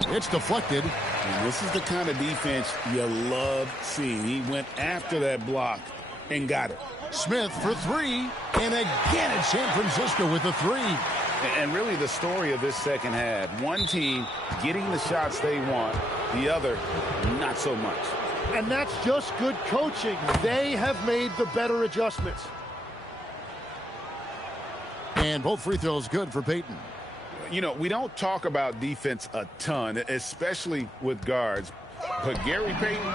It's deflected. And this is the kind of defense you love seeing. He went after that block and got it. Smith for three. And again, it's San Francisco with a three. And really the story of this second half, one team getting the shots they want, the other not so much. And that's just good coaching. They have made the better adjustments. And both free throws good for Payton. You know, we don't talk about defense a ton, especially with guards. But Gary Payton,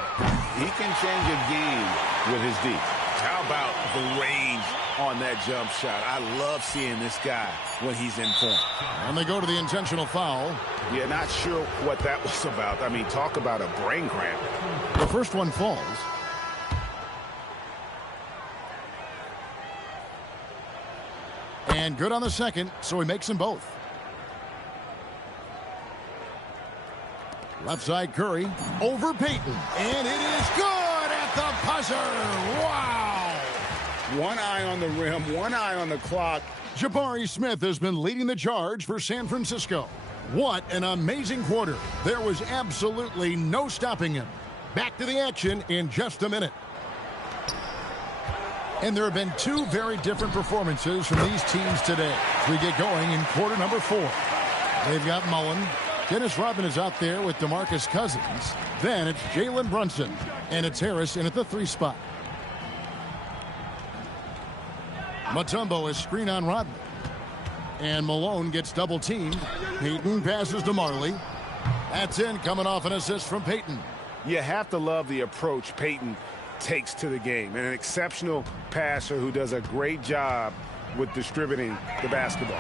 he can change a game with his D. How about the range on that jump shot? I love seeing this guy when he's in form. And they go to the intentional foul. Yeah, not sure what that was about. I mean, talk about a brain cramp. The first one falls. And good on the second, so he makes them both. Left side Curry over Payton. And it is good at the buzzer. Wow. One eye on the rim, one eye on the clock. Jabari Smith has been leading the charge for San Francisco. What an amazing quarter. There was absolutely no stopping him. Back to the action in just a minute. And there have been two very different performances from these teams today as we get going in quarter number 4. They've got Mullen. Dennis Rodman is out there with DeMarcus Cousins. Then it's Jalen Brunson. And it's Harrison at the 3 spot. Mutombo is screen on Rodman. And Malone gets double teamed. Payton passes to Marley. That's in, coming off an assist from Payton. You have to love the approach Payton takes to the game. And an exceptional passer who does a great job with distributing the basketball.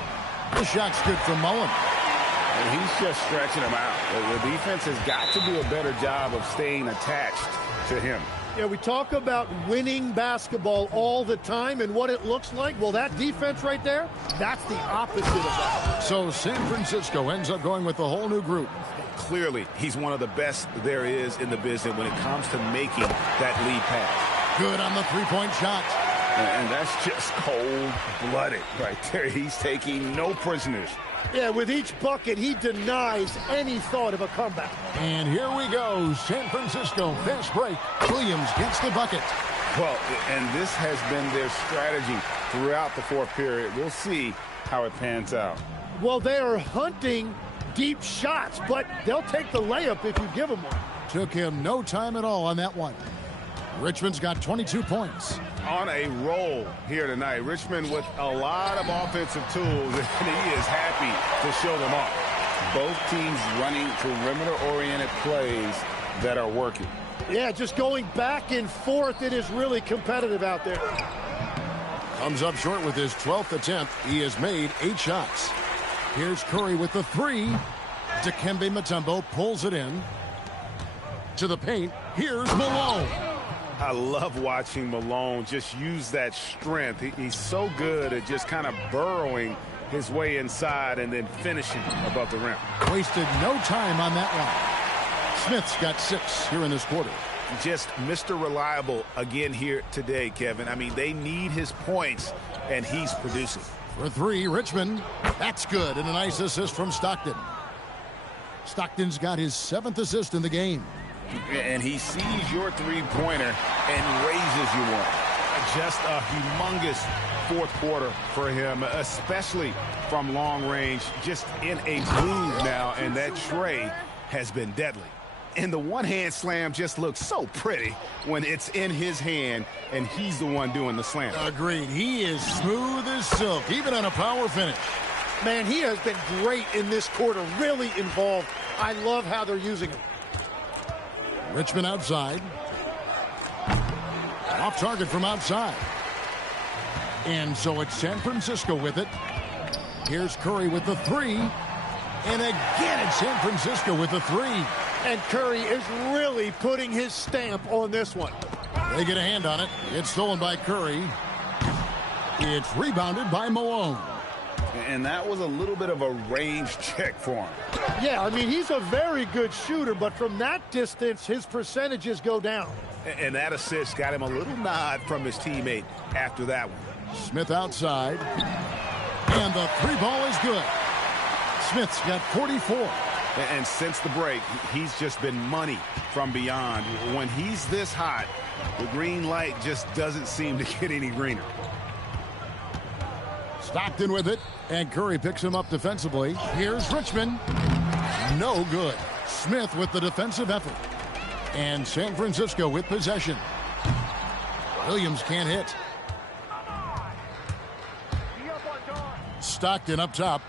The shot's good from Mullen. And he's just stretching them out. The defense has got to do a better job of staying attached to him. Yeah, we talk about winning basketball all the time and what it looks like. Well, that defense right there, that's the opposite of that. So San Francisco ends up going with a whole new group. Clearly, he's one of the best there is in the business when it comes to making that lead pass. Good on the three-point shot. And that's just cold-blooded right there. He's taking no prisoners. Yeah, with each bucket, he denies any thought of a comeback. And here we go. San Francisco, fast break. Williams gets the bucket. Well, and this has been their strategy throughout the fourth period. We'll see how it pans out. Well, they are hunting deep shots, but they'll take the layup if you give them one. Took him no time at all on that one. Richmond's got 22 points. On a roll here tonight. Richmond with a lot of offensive tools, and he is happy to show them off. Both teams running perimeter-oriented plays that are working. Yeah, just going back and forth. It is really competitive out there. Comes up short with his 12th attempt. He has made 8 shots. Here's Curry with the 3. Dikembe Mutombo pulls it in. To the paint. Here's Malone. I love watching Malone just use that strength. He's so good at just kind of burrowing his way inside and then finishing above the rim. Wasted no time on that one. Smith's got 6 here in this quarter. Just Mr. Reliable again here today, Kevin. I mean, they need his points, and he's producing. For 3, Richmond. That's good, and a nice assist from Stockton. Stockton's got his 7th assist in the game. And he sees your three-pointer and raises you one. Just a humongous fourth quarter for him, especially from long range. Just in a groove now, and that tray has been deadly. And the one-hand slam just looks so pretty when it's in his hand, and he's the one doing the slam. Agreed. He is smooth as silk, even on a power finish. Man, he has been great in this quarter, really involved. I love how they're using him. Richmond outside. Off target from outside. And so it's San Francisco with it. Here's Curry with the 3. And again it's San Francisco with the 3. And Curry is really putting his stamp on this one. They get a hand on it. It's stolen by Curry. It's rebounded by Malone. And that was a little bit of a range check for him. Yeah, I mean, he's a very good shooter, but from that distance, his percentages go down. And that assist got him a little nod from his teammate after that one. Smith outside. And the 3 ball is good. Smith's got 44. And since the break, he's just been money from beyond. When he's this hot, the green light just doesn't seem to get any greener. Stockton with it, and Curry picks him up defensively. Here's Richmond. No good. Smith with the defensive effort. And San Francisco with possession. Williams can't hit. Stockton up top.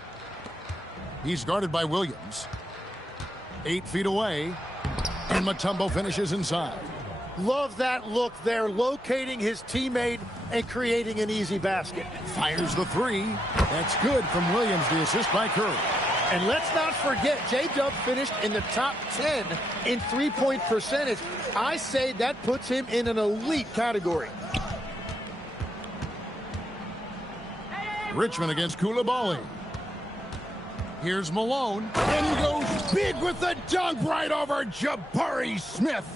He's guarded by Williams. 8 feet away. And Mutombo finishes inside. Love that look there, locating his teammate and creating an easy basket. Fires the 3. That's good from Williams, the assist by Curry. And let's not forget, J-Dub finished in the top 10 in three-point percentage. I say that puts him in an elite category. Richmond against Koulibaly. Here's Malone. And he goes big with the dunk right over Jabari Smith.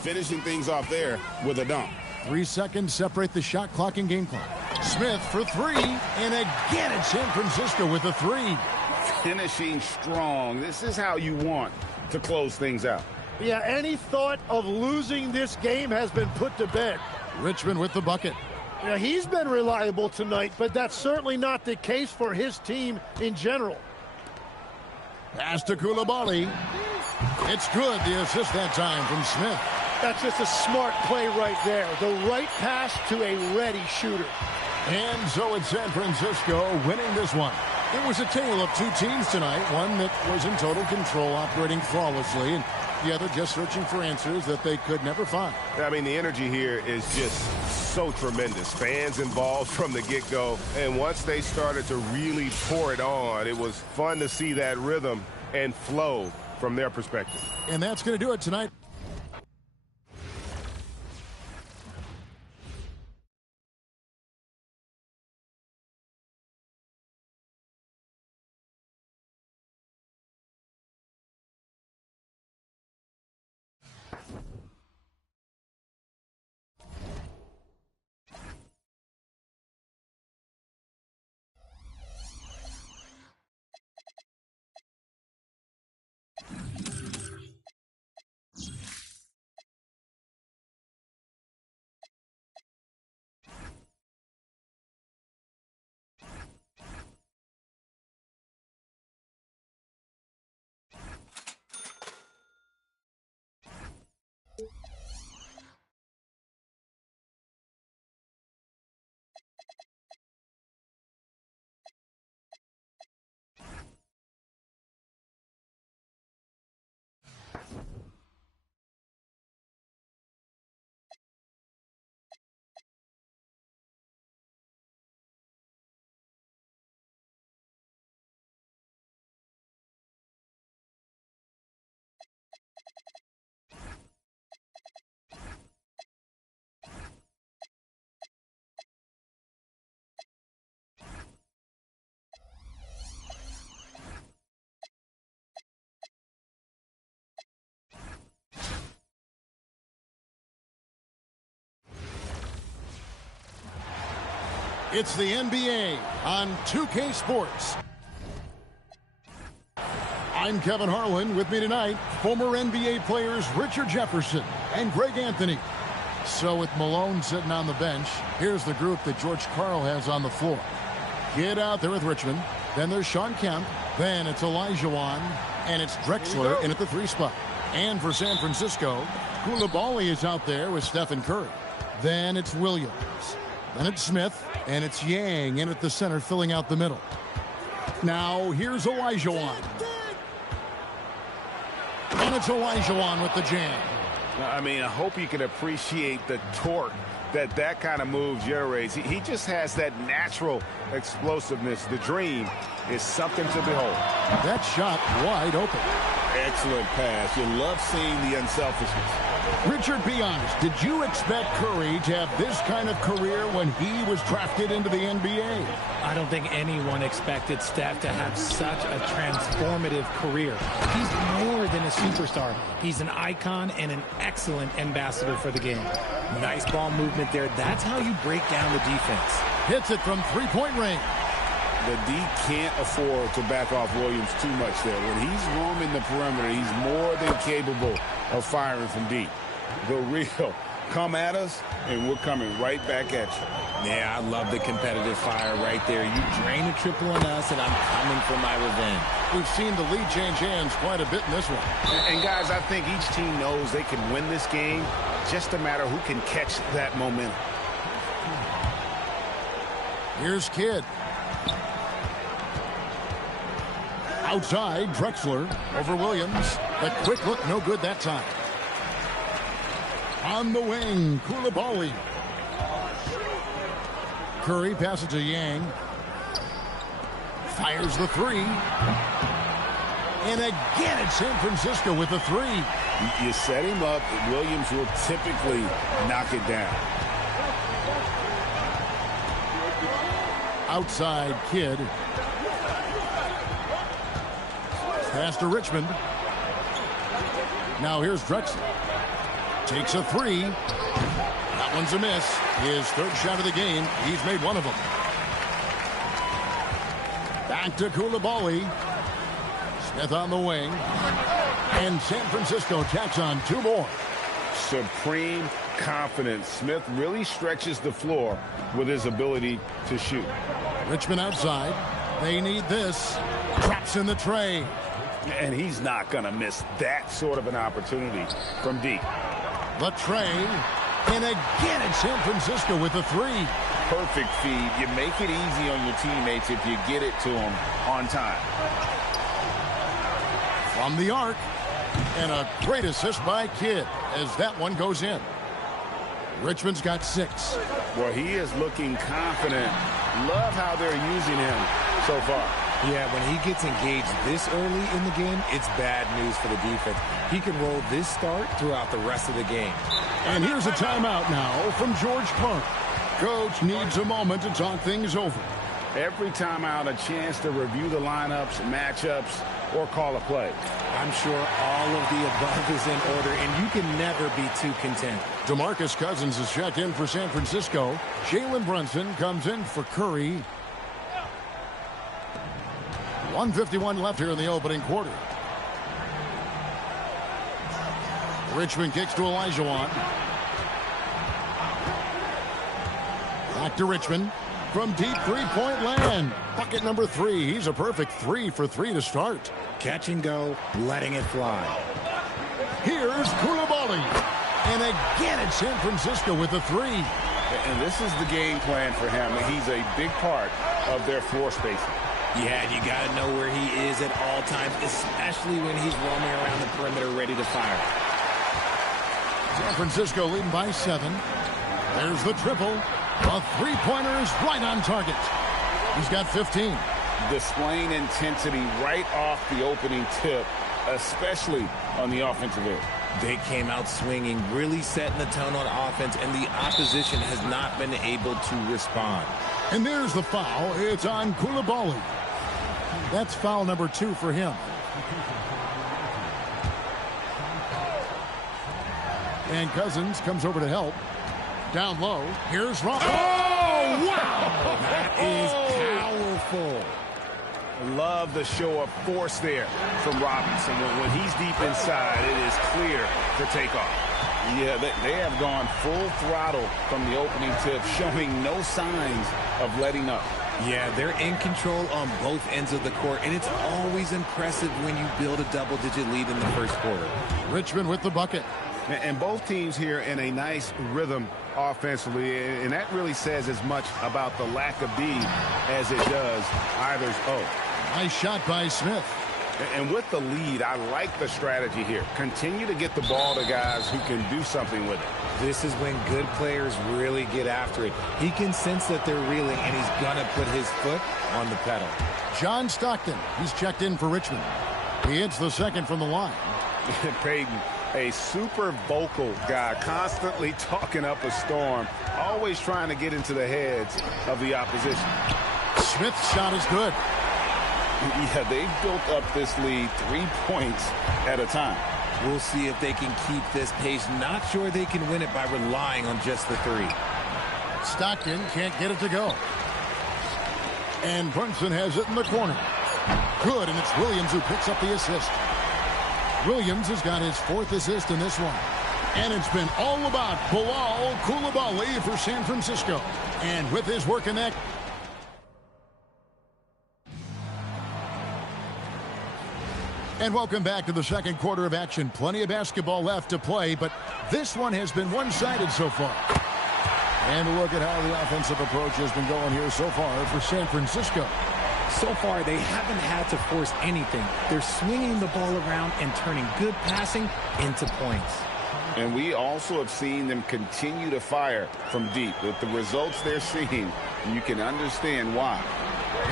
Finishing things off there with a dunk. 3 seconds separate the shot clock and game clock. Smith for 3. And again it's San Francisco with a 3. Finishing strong. This is how you want to close things out. Yeah, any thought of losing this game has been put to bed. Richmond with the bucket. Yeah, he's been reliable tonight, but that's certainly not the case for his team in general. Pass to Koulibaly. It's good, the assist that time from Smith. That's just a smart play right there. The right pass to a ready shooter. And so it's San Francisco winning this one. It was a tale of 2 teams tonight. One that was in total control, operating flawlessly, and the other just searching for answers that they could never find. I mean, the energy here is just so tremendous. Fans involved from the get-go. And once they started to really pour it on, it was fun to see that rhythm and flow from their perspective. And that's going to do it tonight. It's the NBA on 2K Sports. I'm Kevin Harlan. With me tonight, former NBA players Richard Jefferson and Greg Anthony. So with Malone sitting on the bench, here's the group that George Karl has on the floor. Kidd out there with Richmond. Then there's Shawn Kemp. Then it's Olajuwon. And it's Drexler in at the 3 spot. And for San Francisco, Koulibaly is out there with Stephen Curry. Then it's Williams. Then it's Smith. And it's Yang in at the center, filling out the middle. Now, here's Olajuwon. And it's Olajuwon with the jam. I mean, I hope you can appreciate the torque that kind of move generates. He just has that natural explosiveness. The dream is something to behold. That shot wide open. Excellent pass. You love seeing the unselfishness. Richard, be honest. Did you expect Curry to have this kind of career when he was drafted into the NBA? I don't think anyone expected Steph to have such a transformative career. He's more than a superstar. He's an icon and an excellent ambassador for the game. Nice ball movement there. That's how you break down the defense. Hits it from three-point range. The D can't afford to back off Williams too much there. When he's roaming the perimeter, he's more than capable of firing from deep. The real come at us, and we're coming right back at you. Yeah, I love the competitive fire right there. You drain a triple on us, and I'm coming for my revenge. We've seen the lead change hands quite a bit in this one. And guys, I think each team knows they can win this game. Just a matter who can catch that momentum. Here's Kidd. Outside, Drexler over Williams. The quick look, no good that time. On the wing, Koulibaly. Curry passes to Yang. Fires the 3. And again, it's San Francisco with the 3. You set him up, Williams will typically knock it down. Outside, Kidd. Pass to Richmond. Now here's Drexler. Takes a 3. That one's a miss. His third shot of the game. He's made one of them. Back to Koulibaly. Smith on the wing. And San Francisco tacks on 2 more. Supreme confidence. Smith really stretches the floor with his ability to shoot. Richmond outside. They need this. Traps in the tray. And he's not going to miss that sort of an opportunity from deep. The tray. And again, it's San Francisco with the 3. Perfect feed. You make it easy on your teammates if you get it to them on time. From the arc. And a great assist by Kidd as that one goes in. Richmond's got 6. Well, he is looking confident. Love how they're using him so far. Yeah, when he gets engaged this early in the game, it's bad news for the defense. He can roll this start throughout the rest of the game. And here's a timeout now from George Clark. Coach needs a moment to talk things over. Every timeout, a chance to review the lineups, matchups, or call a play. I'm sure all of the above is in order, and you can never be too content. DeMarcus Cousins is checked in for San Francisco. Jalen Brunson comes in for Curry. 1:51 left here in the opening quarter. Richmond kicks to Olajuwon. Back to Richmond. From deep three-point land. Bucket number 3. He's a perfect 3 for 3 to start. Catch and go, letting it fly. Here's Koulibaly. And again it's San Francisco with a 3. And this is the game plan for him. He's a big part of their floor spacing. Yeah, you got to know where he is at all times, especially when he's roaming around the perimeter ready to fire. San Francisco leading by 7. There's the triple. A three-pointer is right on target. He's got 15. Displaying intensity right off the opening tip, especially on the offensive end. They came out swinging, really setting the tone on offense, and the opposition has not been able to respond. And there's the foul. It's on Koulibaly. That's foul number 2 for him. And Cousins comes over to help. Down low. Here's Robinson. Oh, wow! That is powerful. Love the show of force there from Robinson. When he's deep inside, it is clear for takeoff. Yeah, they have gone full throttle from the opening tip, showing no signs of letting up. Yeah, they're in control on both ends of the court, and it's always impressive when you build a double-digit lead in the first quarter. Richmond with the bucket. And both teams here in a nice rhythm offensively, and that really says as much about the lack of D as it does either's O. Nice shot by Smith. And with the lead, I like the strategy here. Continue to get the ball to guys who can do something with it. This is when good players really get after it. He can sense that they're reeling, and he's going to put his foot on the pedal. John Stockton, he's checked in for Richmond. He hits the second from the line. Peyton, a super vocal guy, constantly talking up a storm, always trying to get into the heads of the opposition. Smith's shot is good. Yeah, they've built up this lead 3 points at a time. We'll see if they can keep this pace. Not sure they can win it by relying on just the 3. Stockton can't get it to go. And Brunson has it in the corner. Good, and it's Williams who picks up the assist. Williams has got his 4th assist in this one. And it's been all about Bilal Koulibaly for San Francisco. And with his work in that... And welcome back to the second quarter of action. Plenty of basketball left to play, but this one has been one-sided so far. And look at how the offensive approach has been going here so far for San Francisco. So far, they haven't had to force anything. They're swinging the ball around and turning good passing into points. And we also have seen them continue to fire from deep. With the results they're seeing, you can understand why.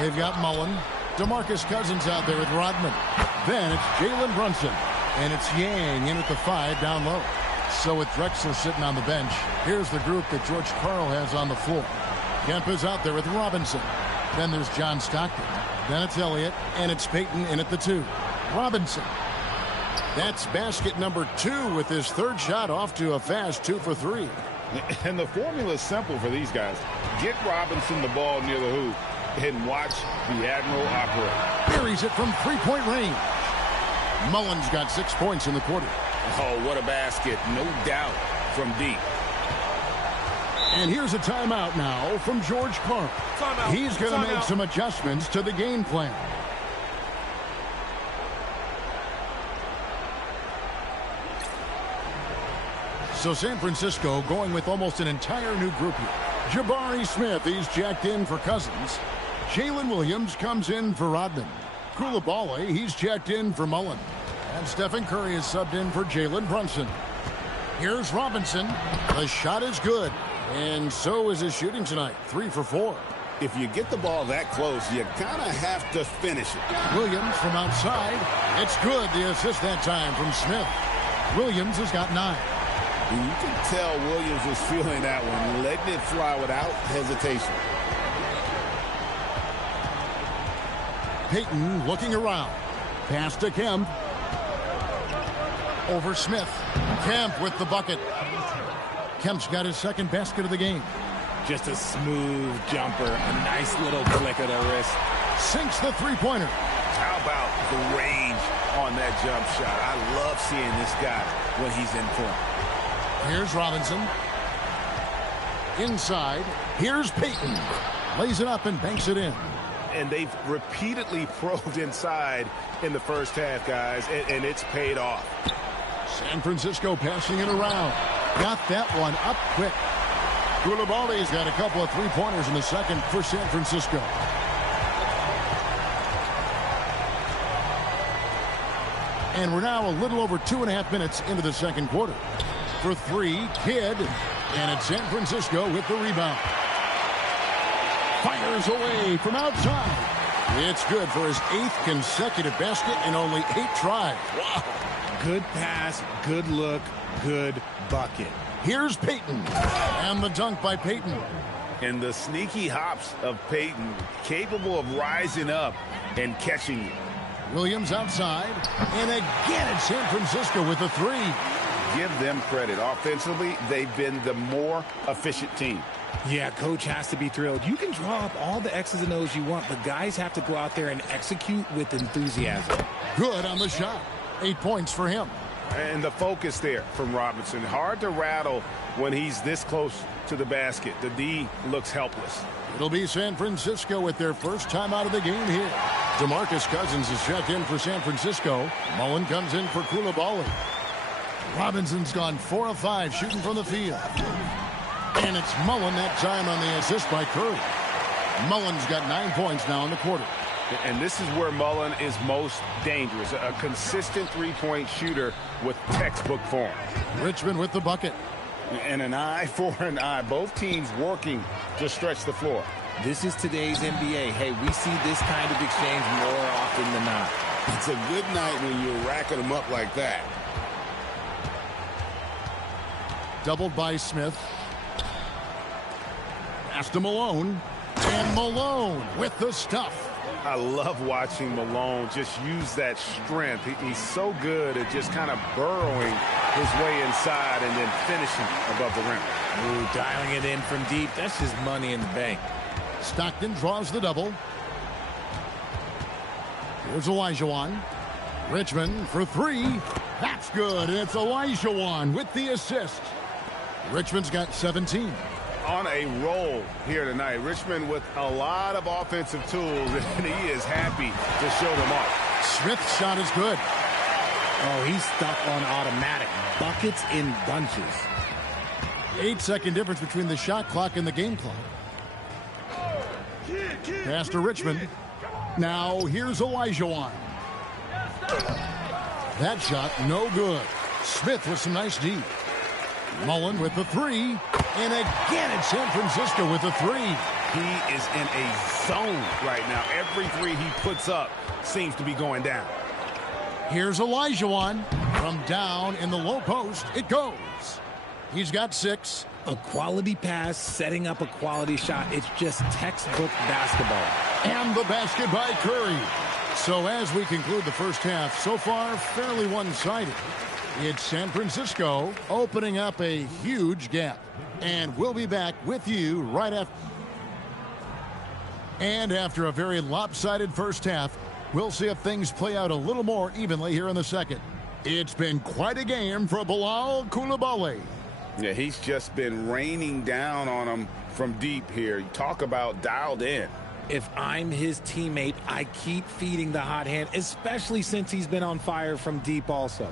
They've got Mullen. DeMarcus Cousins out there with Rodman. Then it's Jalen Brunson. And it's Yang in at the 5 down low. So with Drexler sitting on the bench, here's the group that George Karl has on the floor. Kemp is out there with Robinson. Then there's John Stockton. Then it's Elliott. And it's Payton in at the 2. Robinson. That's basket number 2 with his 3rd shot off to a fast 2 for 3. And the formula is simple for these guys. Get Robinson the ball near the hoop and watch the Admiral operate. Buries it from 3-point range. Mullen's got 6 points in the quarter. Oh, what a basket. No doubt from deep. And here's a timeout now from George Clark. Timeout. He's going to make some adjustments to the game plan. So San Francisco going with almost an entire new group here. Jabari Smith, he's jacked in for Cousins. Jalen Williams comes in for Rodman. Koulibaly, he's checked in for Mullen. And Stephen Curry is subbed in for Jalen Brunson. Here's Robinson. The shot is good. And so is his shooting tonight. 3 for 4. If you get the ball that close, you kind of have to finish it. Williams from outside. It's good. The assist that time from Smith. Williams has got 9. And you can tell Williams was feeling that one, letting it fly without hesitation. Payton looking around. Pass to Kemp. Over Smith. Kemp with the bucket. Kemp's got his second basket of the game. Just a smooth jumper, a nice little flick of the wrist. Sinks the three-pointer. How about the range on that jump shot? I love seeing this guy when he's in form. Here's Robinson. Inside. Here's Payton. Lays it up and banks it in. And they've repeatedly probed inside in the first half, guys, and it's paid off. San Francisco passing it around. Got that one up quick. Koulibaly's got a couple of three-pointers in the second for San Francisco. And we're now a little over 2.5 minutes into the second quarter. For 3, Kidd. And it's San Francisco with the rebound. Fires away from outside. It's good for his 8th consecutive basket in only 8 tries. Wow. Good pass, good look, good bucket. Here's Payton. And the dunk by Payton. And the sneaky hops of Payton, capable of rising up and catching you. Williams outside. And again it's San Francisco with the 3. Give them credit. Offensively, they've been the more efficient team. Yeah, coach has to be thrilled. You can draw up all the X's and O's you want, but guys have to go out there and execute with enthusiasm. Good on the shot. 8 points for him. And the focus there from Robinson. Hard to rattle when he's this close to the basket. The D looks helpless. It'll be San Francisco with their first time out of the game here. DeMarcus Cousins is checked in for San Francisco. Mullen comes in for Koulibaly. Robinson's gone 4 of 5 shooting from the field. And it's Mullen that time on the assist by Curry. Mullen's got 9 points now in the quarter. And this is where Mullen is most dangerous. A consistent three-point shooter with textbook form. Richmond with the bucket. And an eye for an eye. Both teams working to stretch the floor. This is today's NBA. Hey, we see this kind of exchange more often than not. It's a good night when you're racking them up like that. Doubled by Smith. Pass to Malone. And Malone with the stuff. I love watching Malone just use that strength. He's so good at just kind of burrowing his way inside and then finishing above the rim. Ooh, dialing it in from deep. That's just money in the bank. Stockton draws the double. Here's Olajuwon. Richmond for 3. That's good. And it's Olajuwon with the assist. Richmond's got 17. On a roll here tonight. Richmond with a lot of offensive tools, and he is happy to show them off. Smith's shot is good. Oh, he's stuck on automatic. Buckets in bunches. 8-second difference between the shot clock and the game clock. Pass to Richmond. Now here's Olajuwon. That shot no good. Smith with some nice D. Mullen with the 3. And again it's San Francisco with the 3. He is in a zone right now. Every 3 he puts up seems to be going down. Here's Olajuwon. From down in the low post, it goes. He's got 6. A quality pass, setting up a quality shot. It's just textbook basketball. And the basket by Curry. So as we conclude the first half, so far fairly one-sided. It's San Francisco opening up a huge gap. And we'll be back with you right after. And after a very lopsided first half, we'll see if things play out a little more evenly here in the second. It's been quite a game for Bilal Coulibaly. Yeah, he's just been raining down on him from deep here. You talk about dialed in. If I'm his teammate, I keep feeding the hot hand, especially since he's been on fire from deep also.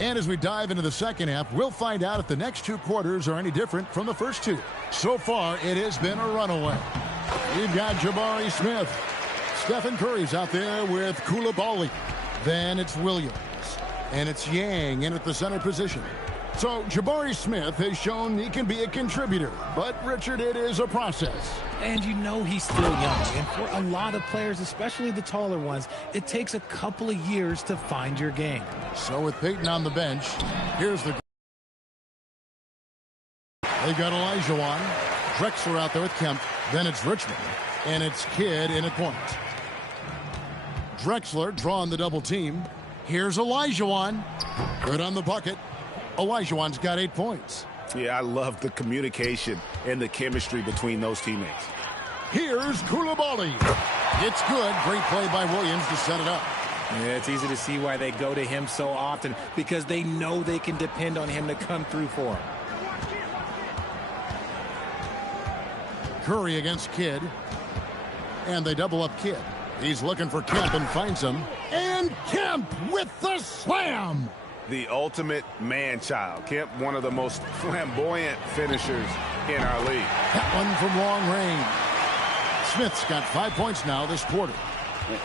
And as we dive into the second half, we'll find out if the next 2 quarters are any different from the first 2. So far, it has been a runaway. We've got Jabari Smith. Stephen Curry's out there with Coulibaly. Then it's Williams. And it's Yang in at the center position. So Jabari Smith has shown he can be a contributor, but Richard, it is a process. And you know he's still young. And for a lot of players, especially the taller ones, it takes a couple of years to find your game. So with Peyton on the bench, here's the... They've got Olajuwon. Drexler out there with Kemp. Then it's Richmond. And it's Kidd in at point. Drexler drawing the double team. Here's Olajuwon. Good on the bucket. Olajuwon's got 8 points. Yeah, I love the communication and the chemistry between those teammates. Here's Coulibaly. It's good. Great play by Williams to set it up. Yeah, it's easy to see why they go to him so often, because they know they can depend on him to come through for them. Curry against Kidd. And they double up Kidd. He's looking for Kemp and finds him. And Kemp with the slam. The ultimate man-child. Kemp, one of the most flamboyant finishers in our league. That one from long range. Smith's got 5 points now this quarter.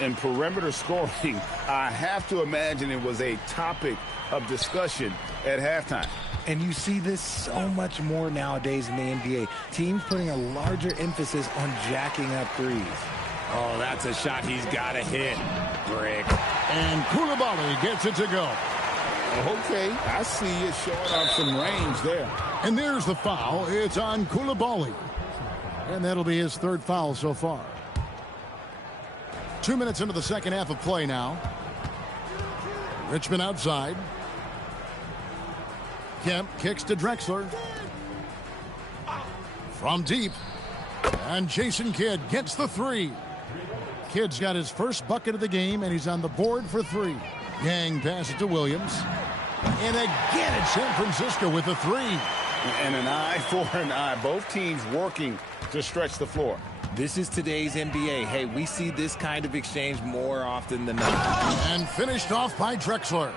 And perimeter scoring, I have to imagine it was a topic of discussion at halftime. And you see this so much more nowadays in the NBA. Teams putting a larger emphasis on jacking up threes. Oh, that's a shot he's got to hit. Brick. And Coulibaly gets it to go. Okay, I see it showing off some range there. And there's the foul. It's on Coulibaly. And that'll be his 3rd foul so far. 2 minutes into the second half of play now. Richmond outside. Kemp kicks to Drexler. From deep. And Jason Kidd gets the 3. Kidd's got his first bucket of the game, and he's on the board for 3. Yang passes to Williams. And again, it's San Francisco with a 3. And an eye for an eye. Both teams working to stretch the floor. This is today's NBA. Hey, we see this kind of exchange more often than not. And finished off by Drexler.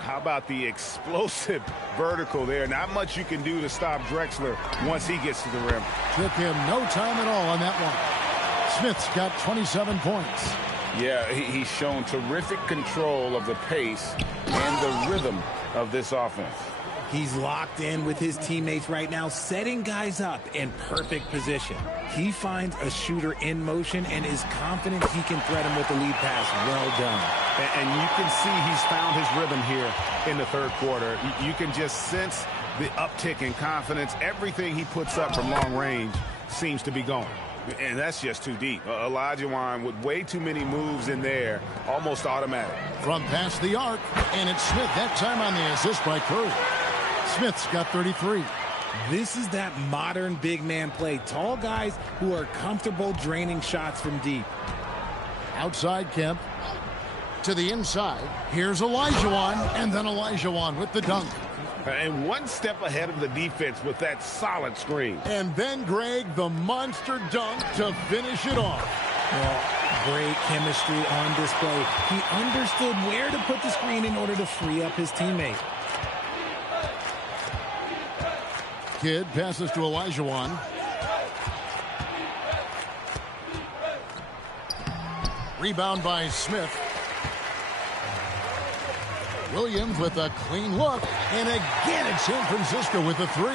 How about the explosive vertical there? Not much you can do to stop Drexler once he gets to the rim. Took him no time at all on that one. Smith's got 27 points. Yeah, he's shown terrific control of the pace and the rhythm of this offense. He's locked in with his teammates right now, setting guys up in perfect position. He finds a shooter in motion and is confident he can threat him with the lead pass. Well done. And you can see he's found his rhythm here in the 3rd quarter. You can just sense the uptick in confidence. Everything he puts up from long range seems to be going. And that's just too deep. Olajuwon with way too many moves in there, almost automatic. From past the arc, and it's Smith that time on the assist by Curry. Smith's got 33. This is that modern big man play. Tall guys who are comfortable draining shots from deep. Outside Kemp. To the inside. Here's Olajuwon, and then Olajuwon with the dunk. And one step ahead of the defense with that solid screen. And then, Greg, the monster dunk to finish it off. Well, great chemistry on display. He understood where to put the screen in order to free up his teammate. Kidd passes to Olajuwon. Rebound by Smith. Williams with a clean look. And again, it's San Francisco with a 3.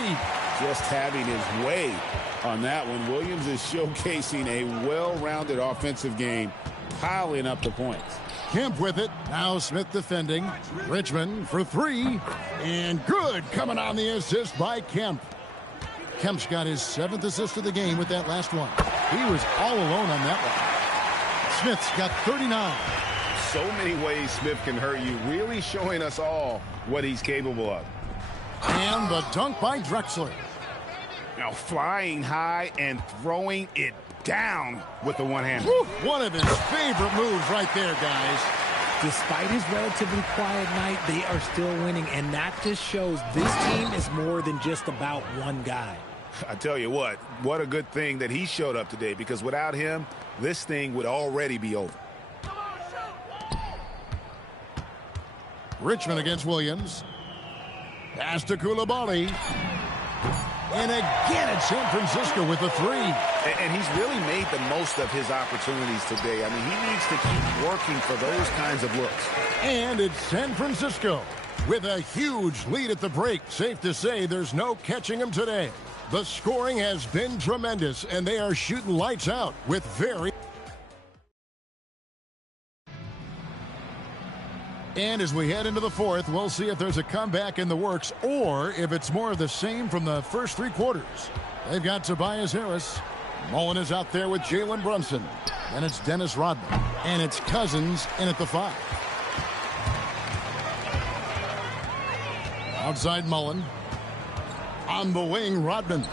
Just having his way on that one. Williams is showcasing a well-rounded offensive game, piling up the points. Kemp with it. Now Smith defending. Richmond for 3. And good coming on the assist by Kemp. Kemp's got his 7th assist of the game with that last one. He was all alone on that one. Smith's got 39. So many ways Smith can hurt you, really showing us all what he's capable of. And the dunk by Drexler. Now flying high and throwing it down with the one-hand. One of his favorite moves right there, guys. Despite his relatively quiet night, they are still winning, and that just shows this team is more than just about one guy. I tell you what a good thing that he showed up today, because without him, this thing would already be over. Richmond against Williams. Pass to Coulibaly. And again, it's San Francisco with a 3. And he's really made the most of his opportunities today. I mean, he needs to keep working for those kinds of looks. And it's San Francisco. with a huge lead at the break. Safe to say there's no catching them today. The scoring has been tremendous, and they are shooting lights out with very... And as we head into the fourth, we'll see if there's a comeback in the works or if it's more of the same from the first three quarters. They've got Tobias Harris. Mullen is out there with Jalen Brunson. Then it's Dennis Rodman. And it's Cousins in at the 5. Outside Mullen. On the wing, Rodman.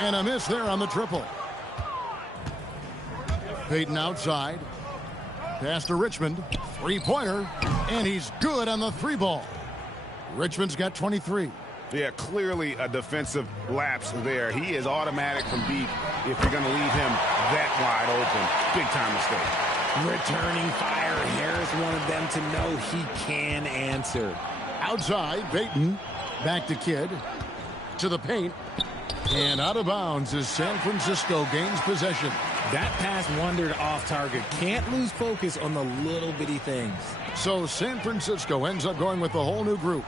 And a miss there on the triple. Payton outside. Pass to Richmond. Three-pointer. And he's good on the 3-ball. Richmond's got 23. Yeah, clearly a defensive lapse there. He is automatic from deep if you're going to leave him that wide open. Big-time mistake. Returning fire. Harris wanted them to know he can answer. Outside, Payton. Back to Kidd. To the paint. And out of bounds as San Francisco gains possession. That pass wandered off target. Can't lose focus on the little bitty things. So San Francisco ends up going with the whole new group.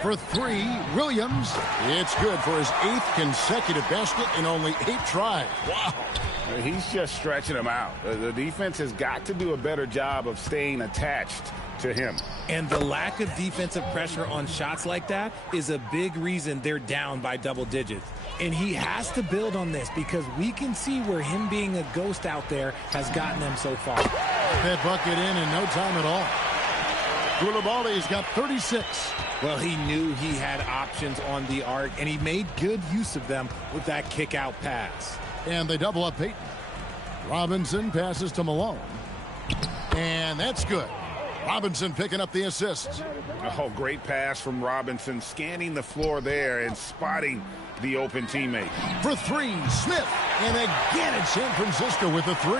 For 3, Williams. It's good for his 8th consecutive basket in only 8 tries. Wow. He's just stretching him out. The defense has got to do a better job of staying attached to him. And the lack of defensive pressure on shots like that is a big reason they're down by double digits. And he has to build on this because we can see where him being a ghost out there has gotten them so far. That bucket in no time at all. Koulibaly's got 36. Well, he knew he had options on the arc, and he made good use of them with that kick-out pass. And they double up Payton. Robinson passes to Malone. And that's good. Robinson picking up the assist. Oh, great pass from Robinson, scanning the floor there and spotting the open teammate. For 3, Smith. And again it's San Francisco with the 3.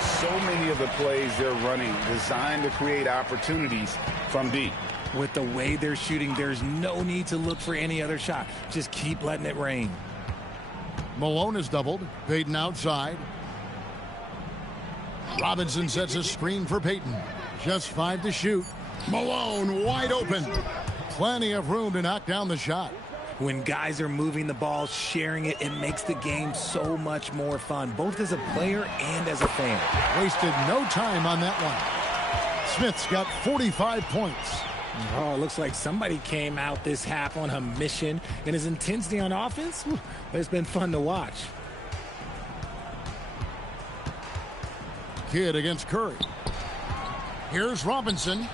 So many of the plays they're running designed to create opportunities from deep. With the way they're shooting, there's no need to look for any other shot. Just keep letting it rain. Malone is doubled. Payton outside. Robinson sets a screen for Payton. Just 5 to shoot. Malone wide open. Plenty of room to knock down the shot. When guys are moving the ball, sharing it, it makes the game so much more fun, both as a player and as a fan. Wasted no time on that one. Smith's got 45 points. Oh, it looks like somebody came out this half on a mission, and his intensity on offense, it's been fun to watch. Kidd against Curry. Here's Robinson.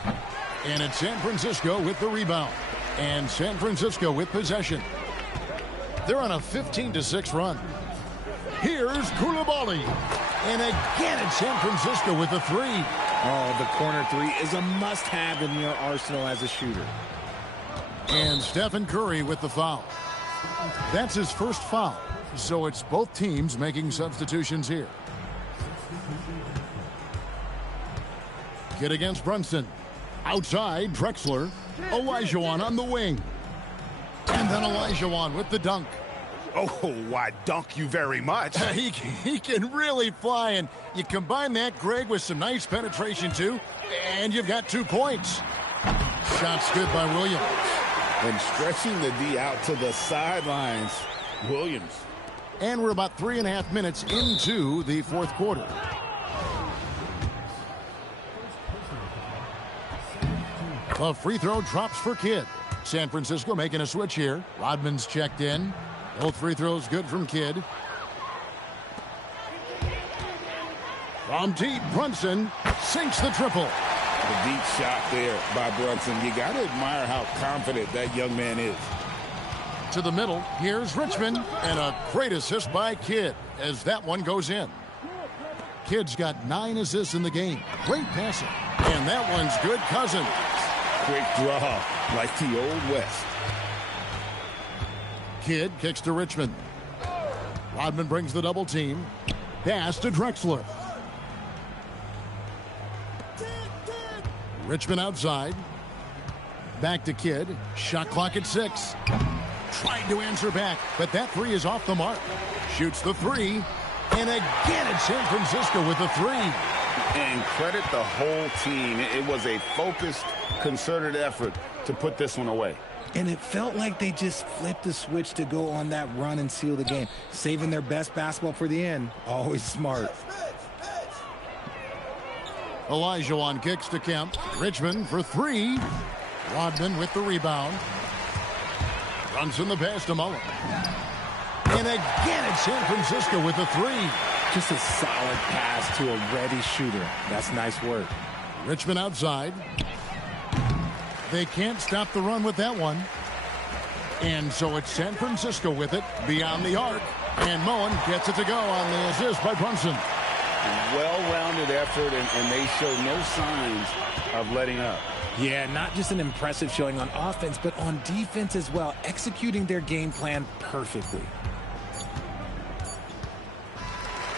And it's San Francisco with the rebound. And San Francisco with possession. They're on a 15-6 run. Here's Koulibaly. And again it's San Francisco with the 3. Oh, the corner 3 is a must-have in your arsenal as a shooter. And Stephen Curry with the foul. That's his first foul. So it's both teams making substitutions here. Kidd against Brunson. Outside, Drexler. Olajuwon on the wing. And then Olajuwon with the dunk. Oh, why dunk you very much. He can really fly, and you combine that, Greg, with some nice penetration, too, and you've got 2 points. Shots good by Williams. And stretching the D out to the sidelines, Williams. And we're about 3.5 minutes into the fourth quarter. The free throw drops for Kidd. San Francisco making a switch here. Rodman's checked in. Both free throws good from Kidd. From deep, Brunson sinks the triple. The deep shot there by Brunson. You got to admire how confident that young man is. To the middle, here's Richmond, and a great assist by Kidd as that one goes in. Kidd's got 9 assists in the game. Great passing. And that one's good. Cousins. Quick draw, like the Old West. Kidd kicks to Richmond. Rodman brings the double team. Pass to Drexler. Richmond outside. Back to Kidd. Shot clock at 6. Tried to answer back, but that 3 is off the mark. Shoots the 3. And again it's San Francisco with the 3. And credit the whole team. It was a focused, concerted effort to put this one away. And it felt like they just flipped the switch to go on that run and seal the game. Saving their best basketball for the end. Always smart. Olajuwon kicks to Kemp. Richmond for three. Rodman with the rebound. Brunson the pass to Mullen. And again it's San Francisco with the three. Just a solid pass to a ready shooter. That's nice work. Richmond outside. They can't stop the run with that one. And so it's San Francisco with it beyond the arc. And Mullen gets it to go on the assist by Brunson. Well-rounded effort, and they show no signs of letting up. Yeah, not just an impressive showing on offense, but on defense as well, executing their game plan perfectly.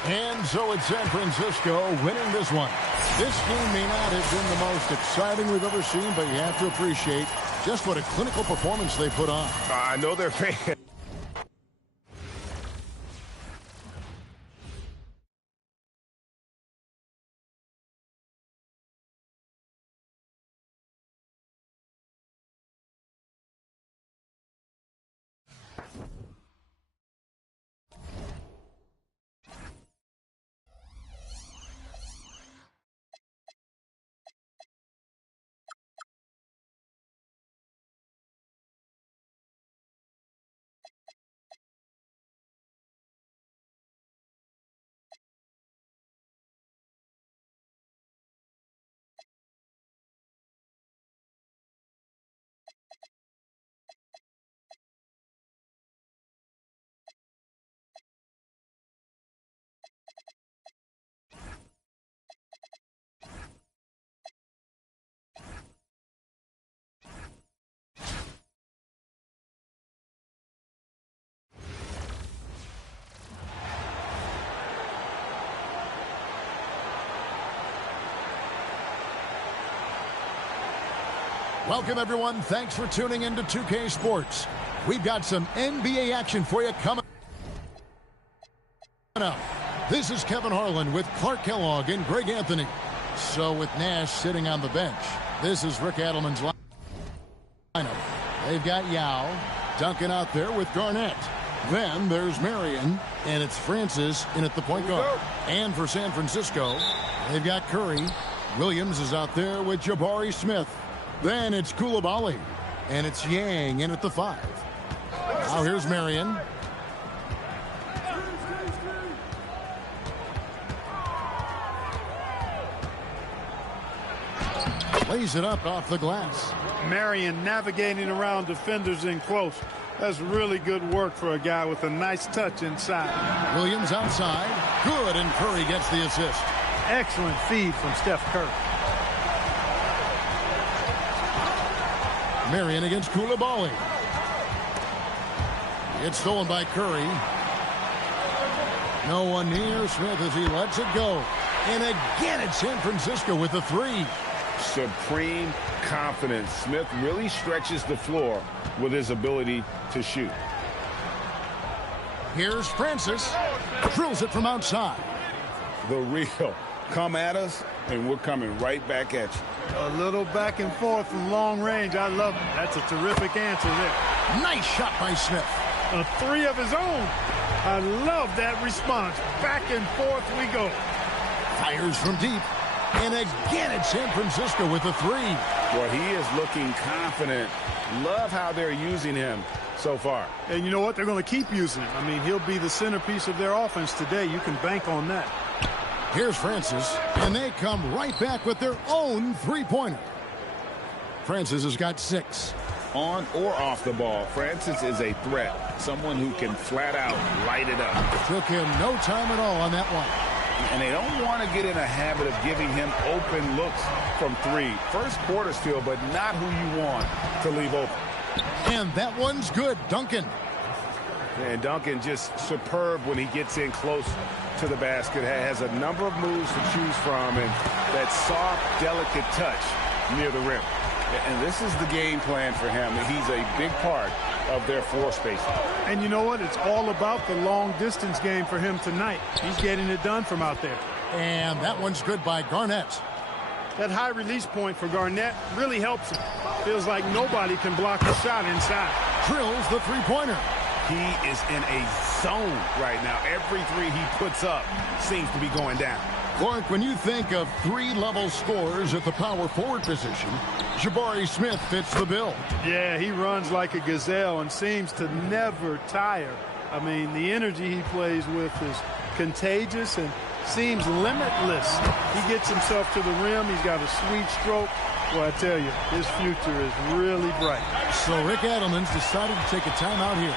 And so it's San Francisco winning this one. This game may not have been the most exciting we've ever seen, but you have to appreciate just what a clinical performance they put on. I know they're fans. Welcome, everyone. Thanks for tuning into 2K Sports. We've got some NBA action for you coming up. This is Kevin Harlan with Clark Kellogg and Greg Anthony. So with Nash sitting on the bench, this is Rick Adelman's lineup. They've got Yao, Duncan out there with Garnett. Then there's Marion, and it's Francis in at the point guard. And for San Francisco, they've got Curry. Williams is out there with Jabari Smith. Then it's Koulibaly, and it's Yang in at the 5. Now here's Marion. Lays it up off the glass. Marion navigating around defenders in close. That's really good work for a guy with a nice touch inside. Williams outside. Good, and Curry gets the assist. Excellent feed from Steph Curry. Marion against Koulibaly. It's stolen by Curry. No one near Smith as he lets it go. And again, it's San Francisco with the 3. Supreme confidence. Smith really stretches the floor with his ability to shoot. Here's Francis. Drills it from outside. The real. Come at us, and we're coming right back at you. A little back and forth from long range. I love it. That's a terrific answer there. Nice shot by Smith. A 3 of his own. I love that response. Back and forth we go. Fires from deep. And again, it's San Francisco with the 3. Well, he is looking confident. Love how they're using him so far. And you know what? They're going to keep using him. I mean, he'll be the centerpiece of their offense today. You can bank on that. Here's Francis, and they come right back with their own 3-pointer. Francis has got 6. On or off the ball, Francis is a threat. Someone who can flat out light it up. Took him no time at all on that one. And they don't want to get in a habit of giving him open looks from 3. First quarter still, but not who you want to leave open. And that one's good. Duncan. And Duncan just superb when he gets in close to the basket. Has a number of moves to choose from, and that soft, delicate touch near the rim. And this is the game plan for him. He's a big part of their floor spacing. And you know what? It's all about the long distance game for him tonight. He's getting it done from out there. And that one's good by Garnett. That high release point for Garnett really helps him. Feels like nobody can block a shot inside. Drills the three-pointer. He is in a zone right now. Every three he puts up seems to be going down. Clark, when you think of three-level scorers at the power forward position, Jabari Smith fits the bill. Yeah, he runs like a gazelle and seems to never tire. I mean, the energy he plays with is contagious and seems limitless. He gets himself to the rim. He's got a sweet stroke. Well, I tell you, his future is really bright. So Rick Adelman's decided to take a timeout here.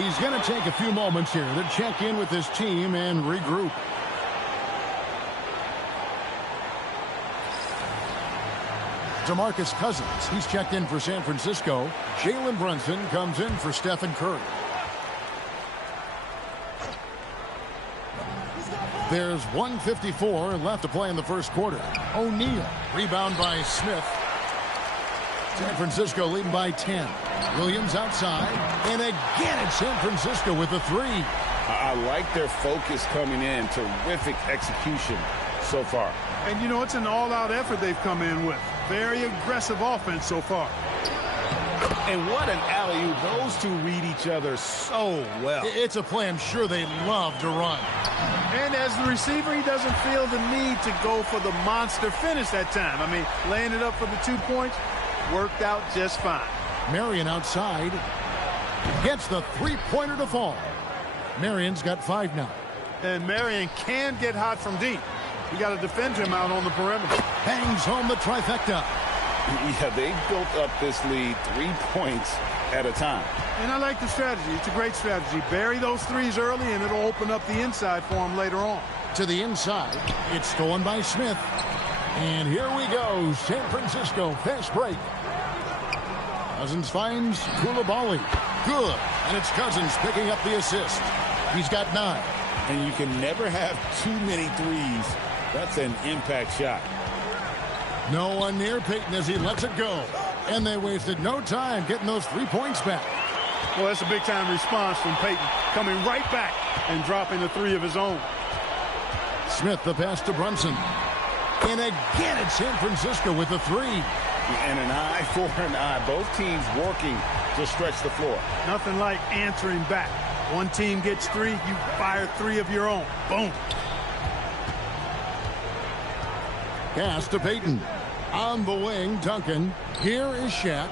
He's going to take a few moments here to check in with his team and regroup. DeMarcus Cousins, he's checked in for San Francisco. Jalen Brunson comes in for Stephen Curry. There's 1:54 left to play in the first quarter. O'Neal, rebound by Smith. San Francisco leading by 10. Williams outside, and again it's San Francisco with a three. I like their focus coming in. Terrific execution so far. And, you know, it's an all-out effort they've come in with. Very aggressive offense so far. And what an alley-oop. Those two read each other so well. It's a play I'm sure they love to run. And as the receiver, he doesn't feel the need to go for the monster finish that time. I mean, laying it up for the 2 points worked out just fine. Marion outside. Gets the three-pointer to fall. Marion's got 5 now. And Marion can get hot from deep. You got to defend him out on the perimeter. Bangs home the trifecta. Yeah, they built up this lead 3 points at a time. And I like the strategy. It's a great strategy. Bury those threes early, and it'll open up the inside for him later on. To the inside. It's stolen by Smith. And here we go. San Francisco fast break. Cousins finds Koulibaly. Good. And it's Cousins picking up the assist. He's got 9. And you can never have too many threes. That's an impact shot. No one near Payton as he lets it go. And they wasted no time getting those 3 points back. Well, that's a big-time response from Payton, coming right back and dropping a 3 of his own. Smith, the pass to Brunson. And again, it's San Francisco with the 3. And an eye for an eye. Both teams working to stretch the floor. Nothing like answering back. One team gets 3, you fire 3 of your own. Boom. Pass to Payton. On the wing, Duncan. Here is Shaq.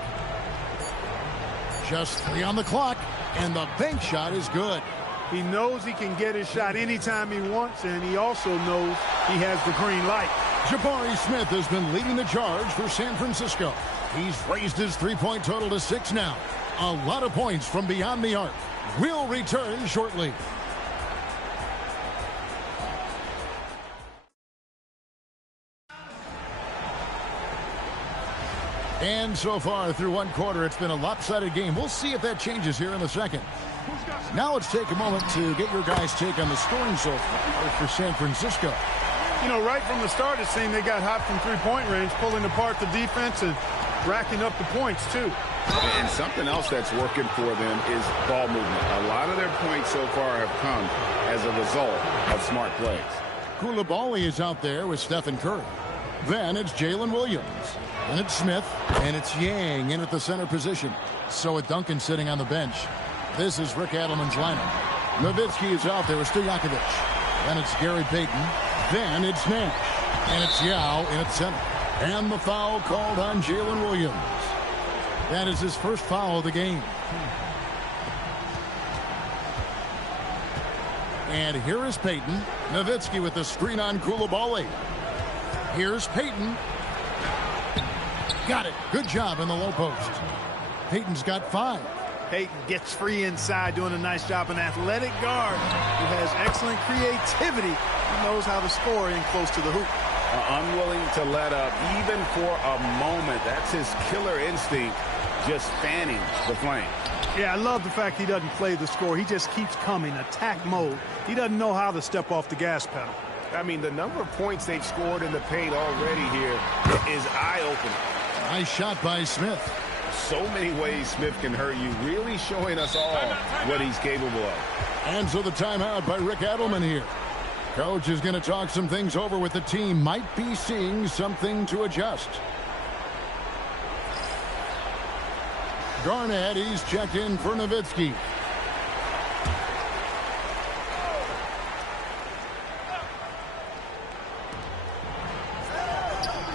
Just 3 on the clock, and the bank shot is good. He knows he can get his shot anytime he wants, and he also knows he has the green light. Jabari Smith has been leading the charge for San Francisco. He's raised his three-point total to 6 now. A lot of points from beyond the arc. We'll return shortly. And so far through one quarter, it's been a lopsided game. We'll see if that changes here in the second. Now let's take a moment to get your guys' take on the scoring so far for San Francisco. You know, right from the start, it seemed they got hot from three-point range, pulling apart the defense and racking up the points, too. And something else that's working for them is ball movement. A lot of their points so far have come as a result of smart plays. Koulibaly is out there with Stephen Curry. Then it's Jalen Williams. And it's Smith. And it's Yang in at the center position. So with Duncan sitting on the bench, this is Rick Adelman's lineup. Nowitzki is out there with Stojakovic. Then it's Gary Payton. Then it's Nash. And it's Yao in at center. And the foul called on Jalen Williams. That is his first foul of the game. And here is Payton. Nowitzki with the screen on Koulibaly. Here's Payton. Got it. Good job in the low post. Payton's got 5. Payton gets free inside, doing a nice job. An athletic guard who has excellent creativity. He knows how to score in close to the hoop. Unwilling to let up even for a moment. That's his killer instinct, just fanning the flame. Yeah, I love the fact he doesn't play the score. He just keeps coming, attack mode. He doesn't know how to step off the gas pedal. I mean, the number of points they've scored in the paint already here is eye-opening. Nice shot by Smith. So many ways Smith can hurt you, really showing us all what he's capable of. And so the timeout by Rick Adelman here. Coach is going to talk some things over with the team. Might be seeing something to adjust. Garnett, he's checked in for Nowitzki.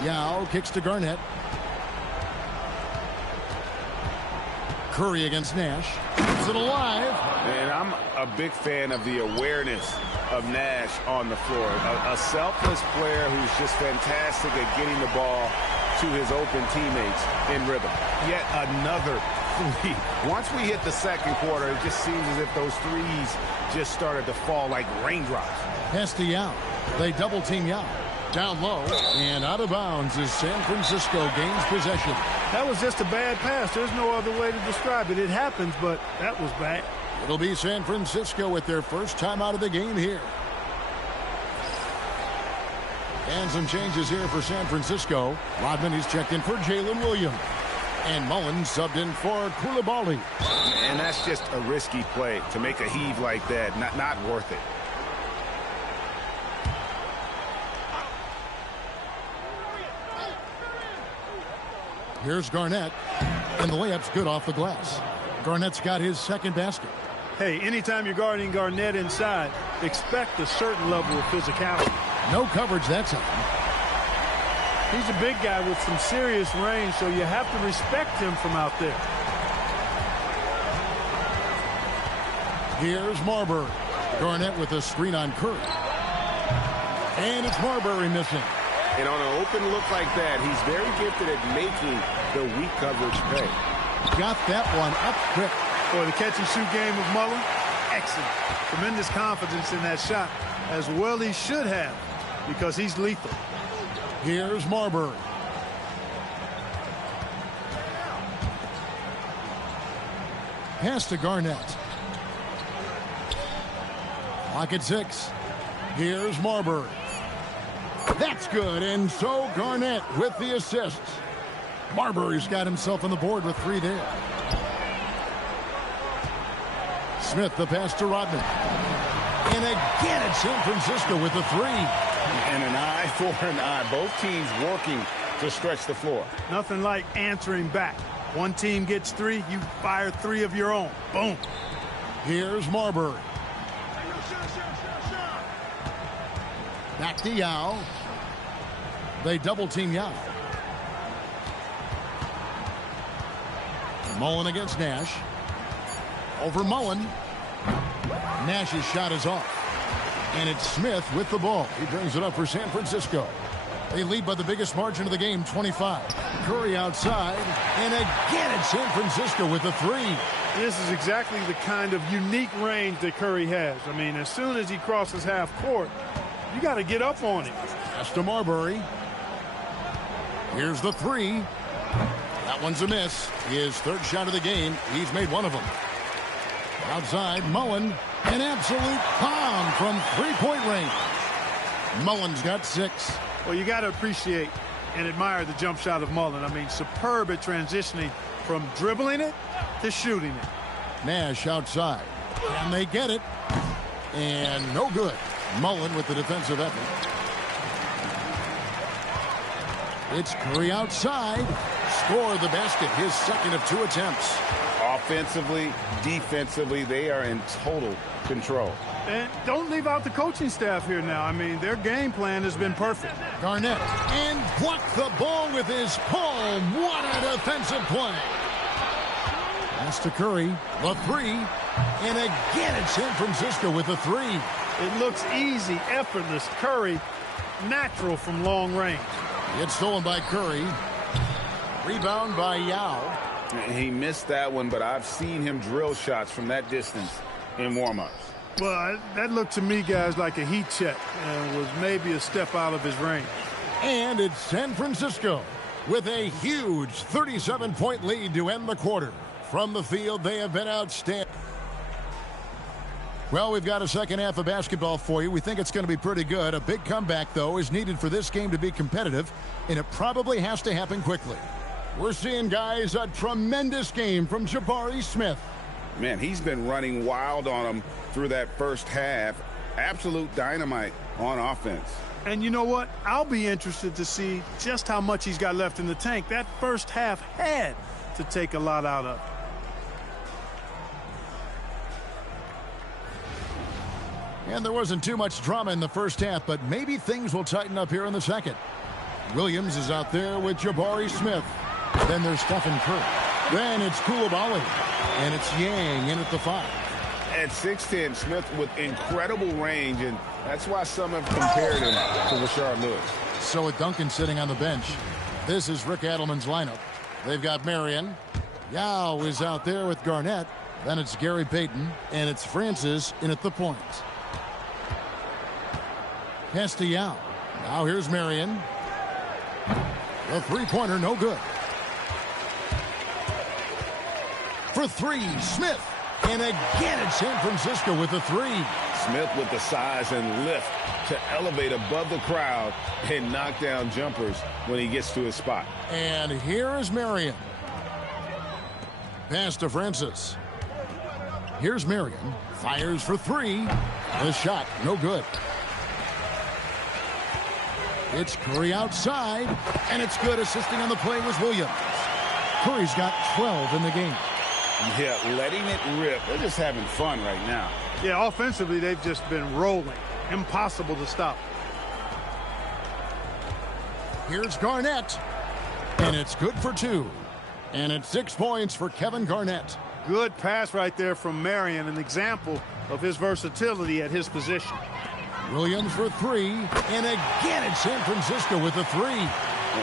Yao kicks to Garnett. Curry against Nash. Is it alive? And I'm a big fan of the awareness of Nash on the floor. A selfless player who's just fantastic at getting the ball to his open teammates in rhythm. Yet another three. Once we hit the second quarter, it just seems as if those threes just started to fall like raindrops. Pass to Yao. They double team Yao. Down low and out of bounds as San Francisco gains possession. That was just a bad pass. There's no other way to describe it. It happens, but that was bad. It'll be San Francisco with their first time out of the game here. And some changes here for San Francisco. Rodman, he's checked in for Jalen Williams. And Mullen subbed in for Koulibaly. And that's just a risky play to make a heave like that. Not worth it. Here's Garnett, and the layup's good off the glass. Garnett's got his second basket. Hey, anytime you're guarding Garnett inside, expect a certain level of physicality. No coverage that time. He's a big guy with some serious range, so you have to respect him from out there. Here's Marbury. Garnett with a screen on Curry. And it's Marbury missing. And on an open look like that, he's very gifted at making the weak coverage pay. Got that one up quick. Boy, the catch-and-shoot game of Mullen, excellent. Tremendous confidence in that shot, as well he should have, because he's lethal. Here's Marbury. Pass to Garnett. Clock at 6. Here's Marbury. That's good, and so Garnett with the assist. Marbury's got himself on the board with 3 there. Smith, the pass to Rodman. And again, it's San Francisco with the 3. And an eye for an eye. Both teams working to stretch the floor. Nothing like answering back. One team gets 3, you fire 3 of your own. Boom. Here's Marbury. Back to Yao. They double team Yao. Mullen against Nash. Over Mullen. Nash's shot is off. And it's Smith with the ball. He brings it up for San Francisco. They lead by the biggest margin of the game, 25. Curry outside. And again, it's San Francisco with the 3. This is exactly the kind of unique range that Curry has. I mean, as soon as he crosses half court, you got to get up on him. Pass to Marbury. Here's the 3. That one's a miss. His third shot of the game. He's made one of them. Outside, Mullen. An absolute bomb from three-point range. Mullen's got 6. Well, you got to appreciate and admire the jump shot of Mullen. I mean, superb at transitioning from dribbling it to shooting it. Nash outside. And they get it. And no good. Mullen with the defensive effort. It's Curry outside. Scored the basket. His second of 2 attempts. Offensively, defensively, they are in total control. And don't leave out the coaching staff here now. I mean, their game plan has been perfect. Garnett. And blocked the ball with his palm. What a defensive play. Pass to Curry. The 3. And again, it's San Francisco with the 3. It looks easy, effortless. Curry, natural from long range. It's stolen by Curry. Rebound by Yao. He missed that one, but I've seen him drill shots from that distance in warm-ups. Well, that looked to me, guys, like a heat check and was maybe a step out of his range. And it's San Francisco with a huge 37-point lead to end the quarter. From the field, they have been outstanding. Well, we've got a second half of basketball for you. We think it's going to be pretty good. A big comeback, though, is needed for this game to be competitive, and it probably has to happen quickly. We're seeing, guys, a tremendous game from Jabari Smith. Man, he's been running wild on him through that first half. Absolute dynamite on offense. And you know what? I'll be interested to see just how much he's got left in the tank. That first half had to take a lot out of it. And there wasn't too much drama in the first half, but maybe things will tighten up here in the second. Williams is out there with Jabari Smith. Then there's Stephen Curry. Then it's Koulibaly. And it's Yang in at the 5. At 6'10", Smith with incredible range, and that's why some have compared him to Rashard Lewis. So with Duncan sitting on the bench, this is Rick Adelman's lineup. They've got Marion. Yao is out there with Garnett. Then it's Gary Payton, and it's Francis in at the point. Pass to Yao. Now here's Marion. The three-pointer, no good. For 3, Smith. And again, it's San Francisco with the 3. Smith with the size and lift to elevate above the crowd and knock down jumpers when he gets to his spot. And here is Marion. Pass to Francis. Here's Marion. Fires for 3. The shot, no good. It's Curry outside, and it's good. Assisting on the play was Williams. Curry's got 12 in the game. Yeah, letting it rip. They're just having fun right now. Yeah, offensively, they've just been rolling. Impossible to stop. Here's Garnett, and it's good for 2. And it's 6 points for Kevin Garnett. Good pass right there from Marion, an example of his versatility at his position. Williams for 3, and again it's San Francisco with the 3.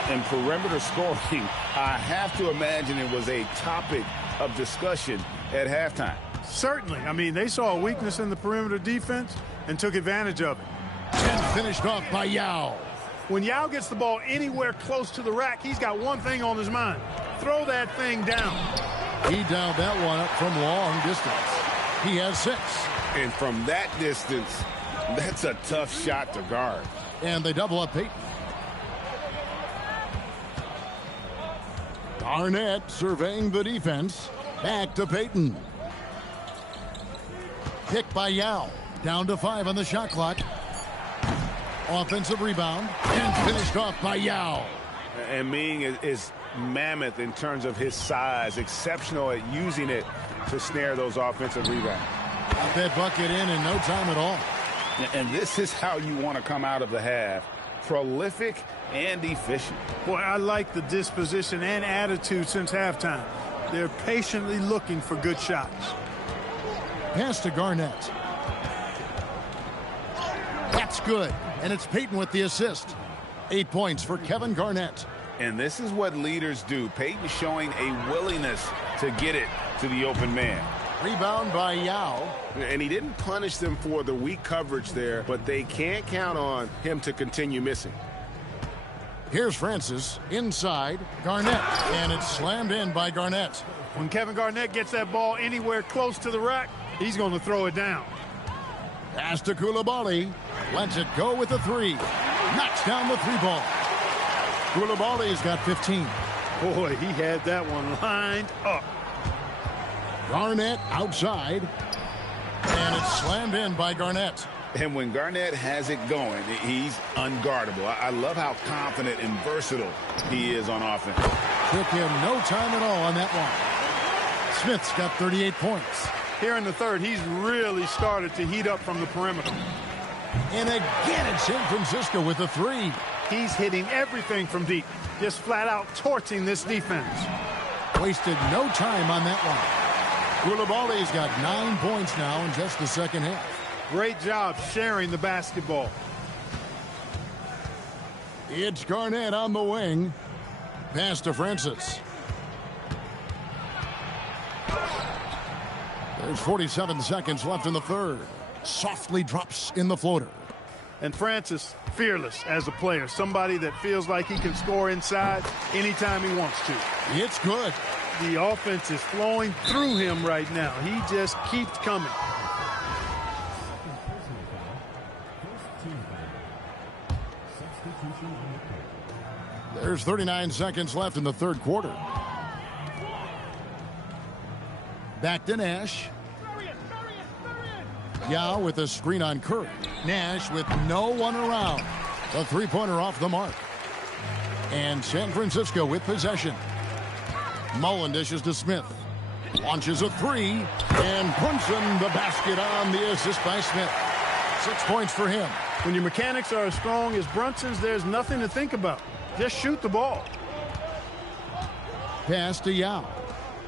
And perimeter scoring, I have to imagine it was a topic of discussion at halftime. Certainly. I mean, they saw a weakness in the perimeter defense and took advantage of it. And finished off by Yao. When Yao gets the ball anywhere close to the rack, he's got one thing on his mind. Throw that thing down. He dialed that one up from long distance. He has 6. And from that distance, that's a tough shot to guard. And they double up Payton. Garnett surveying the defense. Back to Payton. Picked by Yao. Down to 5 on the shot clock. Offensive rebound. And finished off by Yao. And Ming is mammoth in terms of his size. Exceptional at using it to snare those offensive rebounds. Got that bucket in no time at all. And this is how you want to come out of the half. Prolific and efficient. Boy, I like the disposition and attitude since halftime. They're patiently looking for good shots. Pass to Garnett. That's good. And it's Payton with the assist. 8 points for Kevin Garnett. And this is what leaders do. Payton showing a willingness to get it to the open man. Rebound by Yao. And he didn't punish them for the weak coverage there, but they can't count on him to continue missing. Here's Francis inside. Garnett. And it's slammed in by Garnett. When Kevin Garnett gets that ball anywhere close to the rack, he's going to throw it down. Pass to Koulibaly. Lets it go with the 3. Knocks down the 3 ball. Koulibaly's got 15. Boy, he had that one lined up. Garnett outside. And it's slammed in by Garnett. And when Garnett has it going, he's unguardable. I love how confident and versatile he is on offense. Took him no time at all on that one. Smith's got 38 points. Here in the third, he's really started to heat up from the perimeter. And again it's San Francisco with a 3. He's hitting everything from deep, just flat out torching this defense. Wasted no time on that one. Koulibaly's got 9 points now in just the second half. Great job sharing the basketball. It's Garnett on the wing. Pass to Francis. There's 47 seconds left in the third. Softly drops in the floater. And Francis, fearless as a player. Somebody that feels like he can score inside anytime he wants to. It's good. The offense is flowing through him right now. He just keeps coming. There's 39 seconds left in the third quarter. Back to Nash. Yao with a screen on Curry. Nash with no one around. The three-pointer off the mark. And San Francisco with possession. Mullen dishes to Smith. Launches a three. And Brunson the basket on the assist by Smith. 6 points for him. When your mechanics are as strong as Brunson's, there's nothing to think about. Just shoot the ball. Pass to Yao.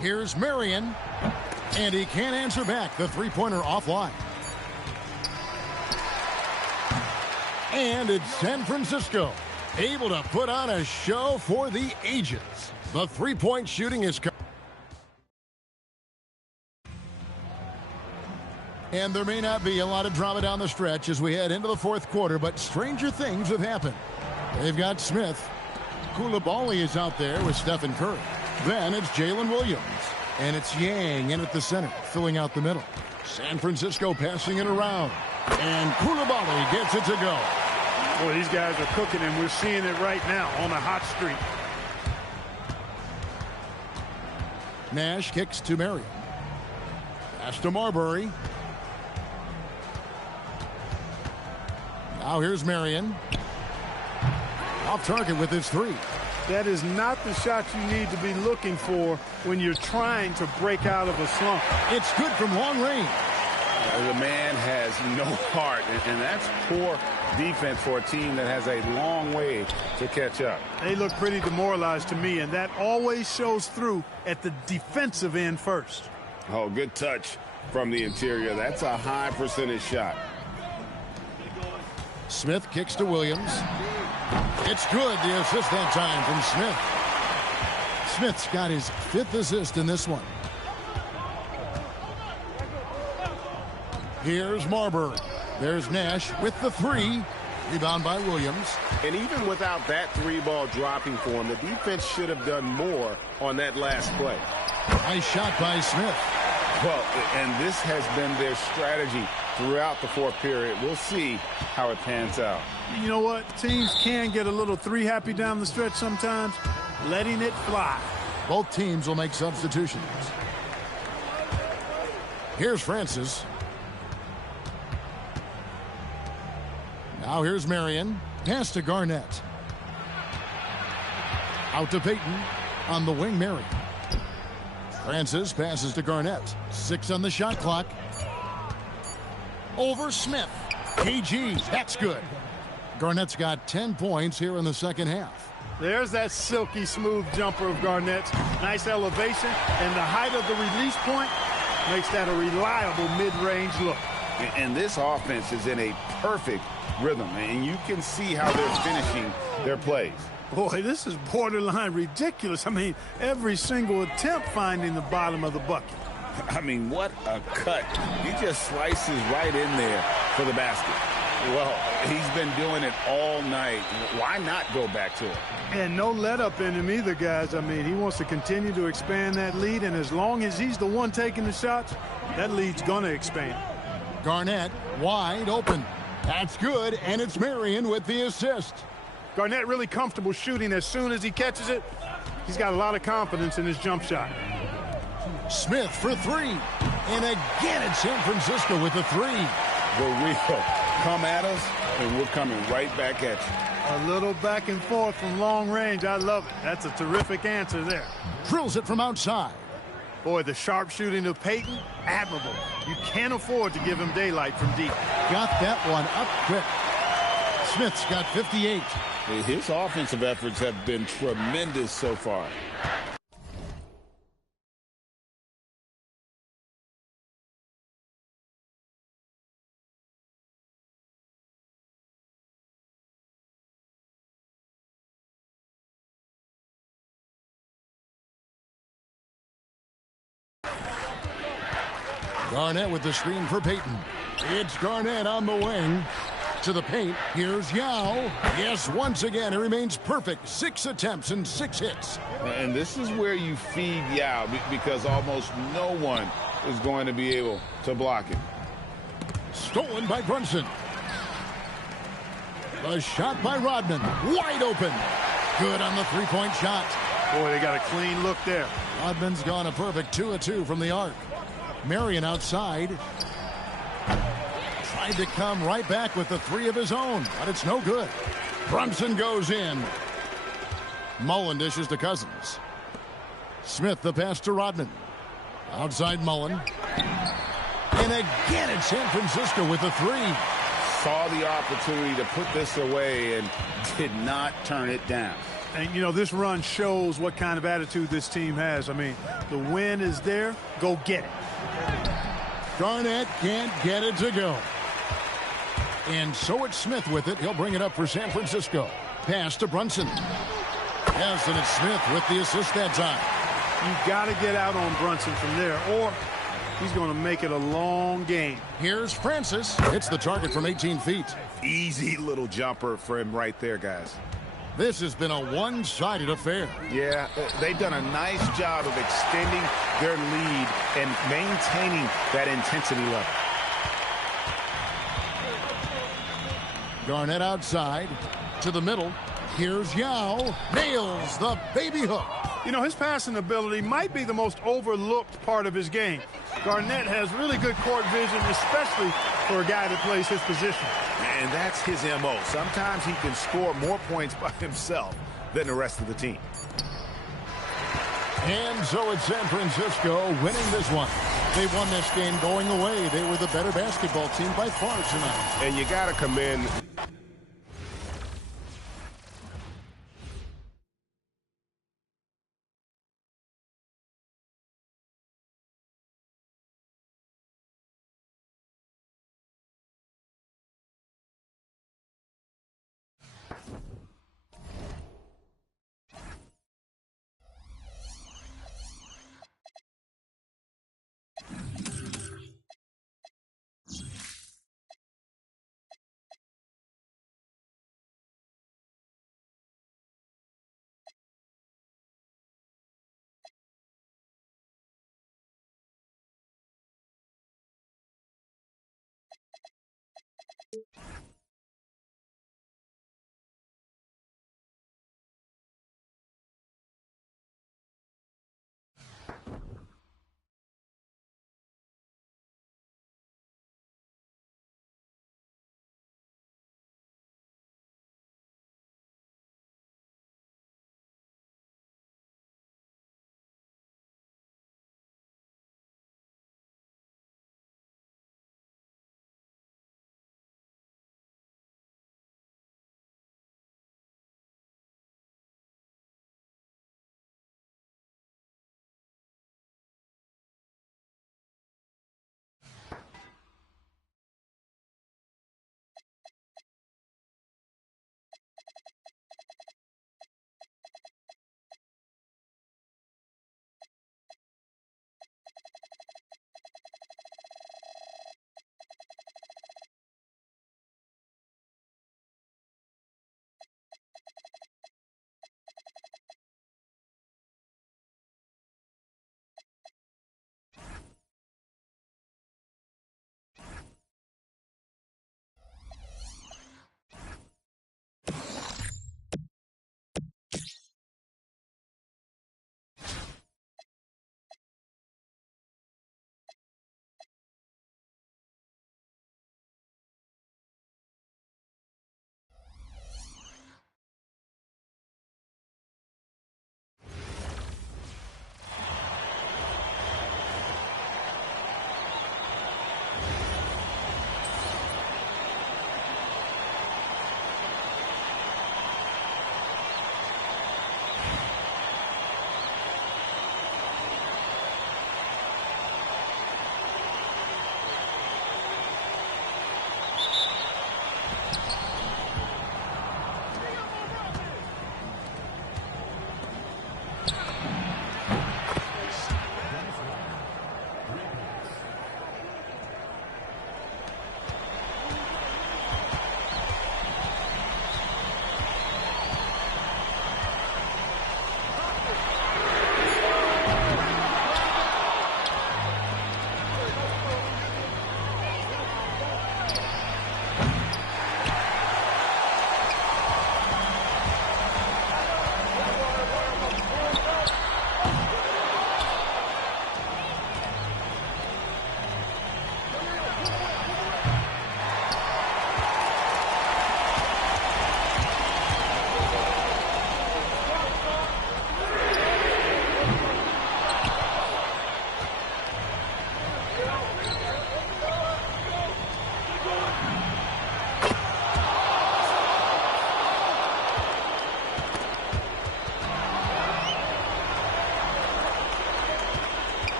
Here's Marion. And he can't answer back. The three-pointer offline. And it's San Francisco, able to put on a show for the ages. The three-point shooting is coming. And there may not be a lot of drama down the stretch as we head into the fourth quarter, but stranger things have happened. They've got Smith. Koulibaly is out there with Stephen Curry. Then it's Jalen Williams. And it's Yang in at the center, filling out the middle. San Francisco passing it around. And Koulibaly gets it to go. Boy, these guys are cooking, and we're seeing it right now on a hot streak. Nash kicks to Marion. Pass to Marbury. Now here's Marion. Off target with his three. That is not the shot you need to be looking for when you're trying to break out of a slump. It's good from long range. The man has no heart, and that's poor defense for a team that has a long way to catch up. They look pretty demoralized to me, and that always shows through at the defensive end first. Oh, good touch from the interior. That's a high percentage shot. Smith kicks to Williams. It's good, the assist that time from Smith. Smith's got his 5th assist in this one. Here's Marbury. There's Nash with the three. Rebound by Williams. And even without that three ball dropping for him, the defense should have done more on that last play. Nice shot by Smith. Well, and this has been their strategy throughout the fourth period. We'll see how it pans out. You know what? Teams can get a little three happy down the stretch sometimes. Letting it fly. Both teams will make substitutions. Here's Francis. Now here's Marion. Pass to Garnett. Out to Payton. On the wing, Marion. Francis passes to Garnett. 6 on the shot clock. Over Smith. KG. That's good. Garnett's got 10 points here in the second half. There's that silky smooth jumper of Garnett's. Nice elevation, and the height of the release point makes that a reliable mid-range look. And this offense is in a perfect rhythm, and you can see how they're finishing their plays. Boy, this is borderline ridiculous. I mean, every single attempt finding the bottom of the bucket. I mean, what a cut. He just slices right in there for the basket. Well, he's been doing it all night. Why not go back to it? And no let up in him either, guys. I mean, he wants to continue to expand that lead, and as long as he's the one taking the shots, that lead's going to expand. Garnett wide open. That's good, and it's Marion with the assist. Garnett really comfortable shooting as soon as he catches it. He's got a lot of confidence in his jump shot. Smith for three. And again it's San Francisco with the three. The real come at us, and we're coming right back at you. A little back and forth from long range. I love it. That's a terrific answer there. Drills it from outside. Boy, the sharp shooting of Payton, admirable. You can't afford to give him daylight from deep. Got that one up quick. Smith's got 58. His offensive efforts have been tremendous so far. Garnett with the screen for Payton. It's Garnett on the wing. To the paint. Here's Yao. Yes, once again, he remains perfect. 6 attempts and 6 hits. And this is where you feed Yao because almost no one is going to be able to block him. Stolen by Brunson. The shot by Rodman. Wide open. Good on the three-point shot. Boy, they got a clean look there. Rodman's gone a perfect 2 of 2 from the arc. Marion outside. Tried to come right back with the three of his own, but it's no good. Brunson goes in. Mullen dishes to Cousins. Smith the pass to Rodman. Outside Mullen. And again it's San Francisco with the three. Saw the opportunity to put this away and did not turn it down. And, you know, this run shows what kind of attitude this team has. I mean, the win is there. Go get it. Garnett can't get it to go. And so it's Smith with it. He'll bring it up for San Francisco. Pass to Brunson. Yes, and it's Smith with the assist that time. You've got to get out on Brunson from there, or he's going to make it a long game. Here's Francis. Hits the target from 18 feet. Easy little jumper for him right there, guys. This has been a one-sided affair. Yeah, they've done a nice job of extending their lead and maintaining that intensity level. Garnett outside to the middle. Here's Yao. Nails the baby hook. You know, his passing ability might be the most overlooked part of his game. Garnett has really good court vision, especially for a guy that plays his position. And that's his M.O. Sometimes he can score more points by himself than the rest of the team. And so it's San Francisco winning this one. They won this game going away. They were the better basketball team by far tonight. And you got to commend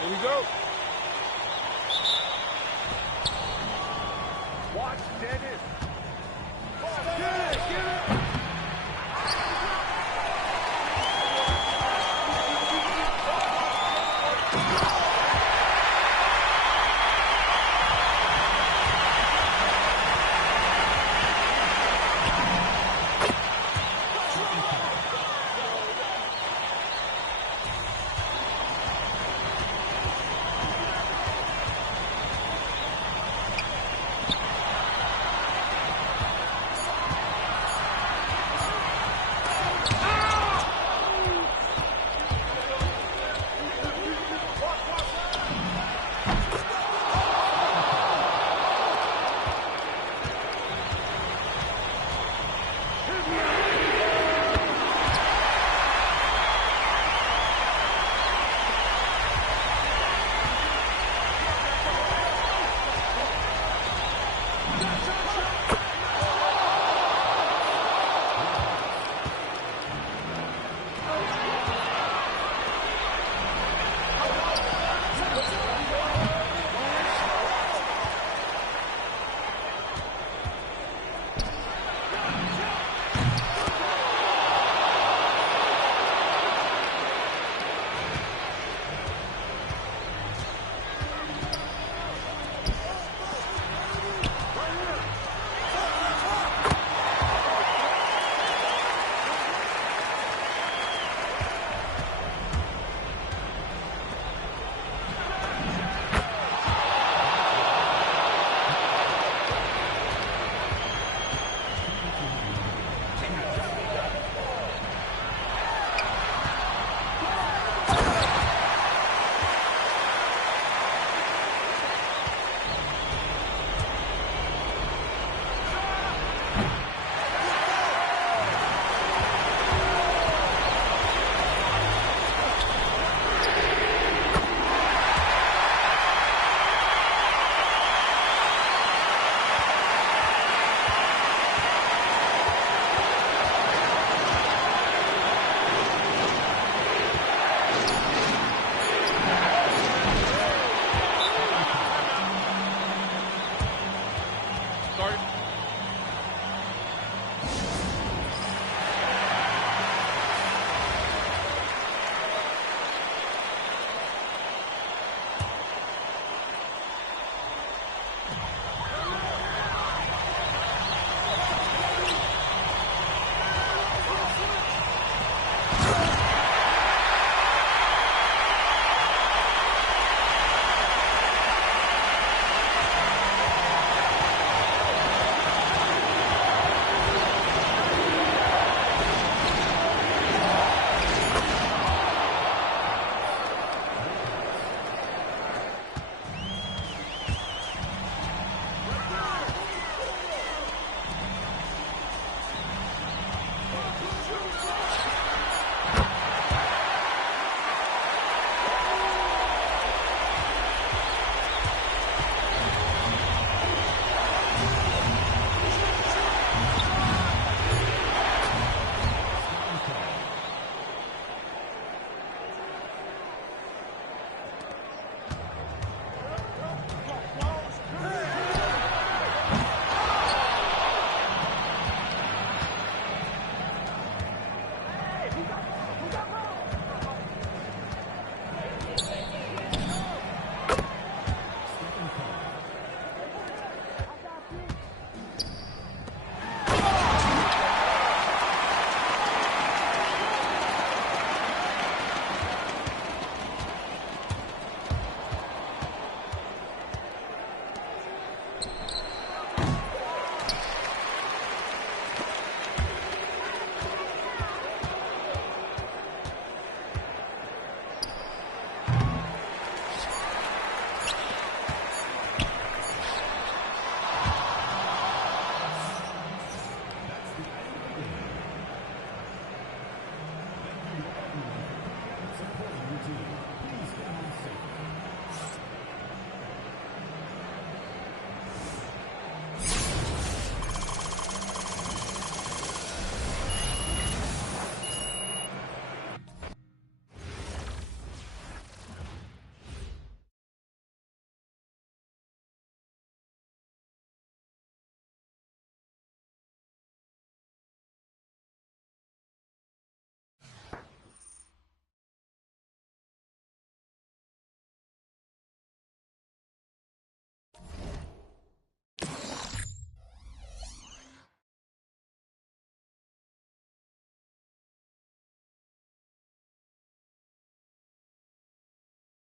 Here we go. Watch Dennis. Get it, get it.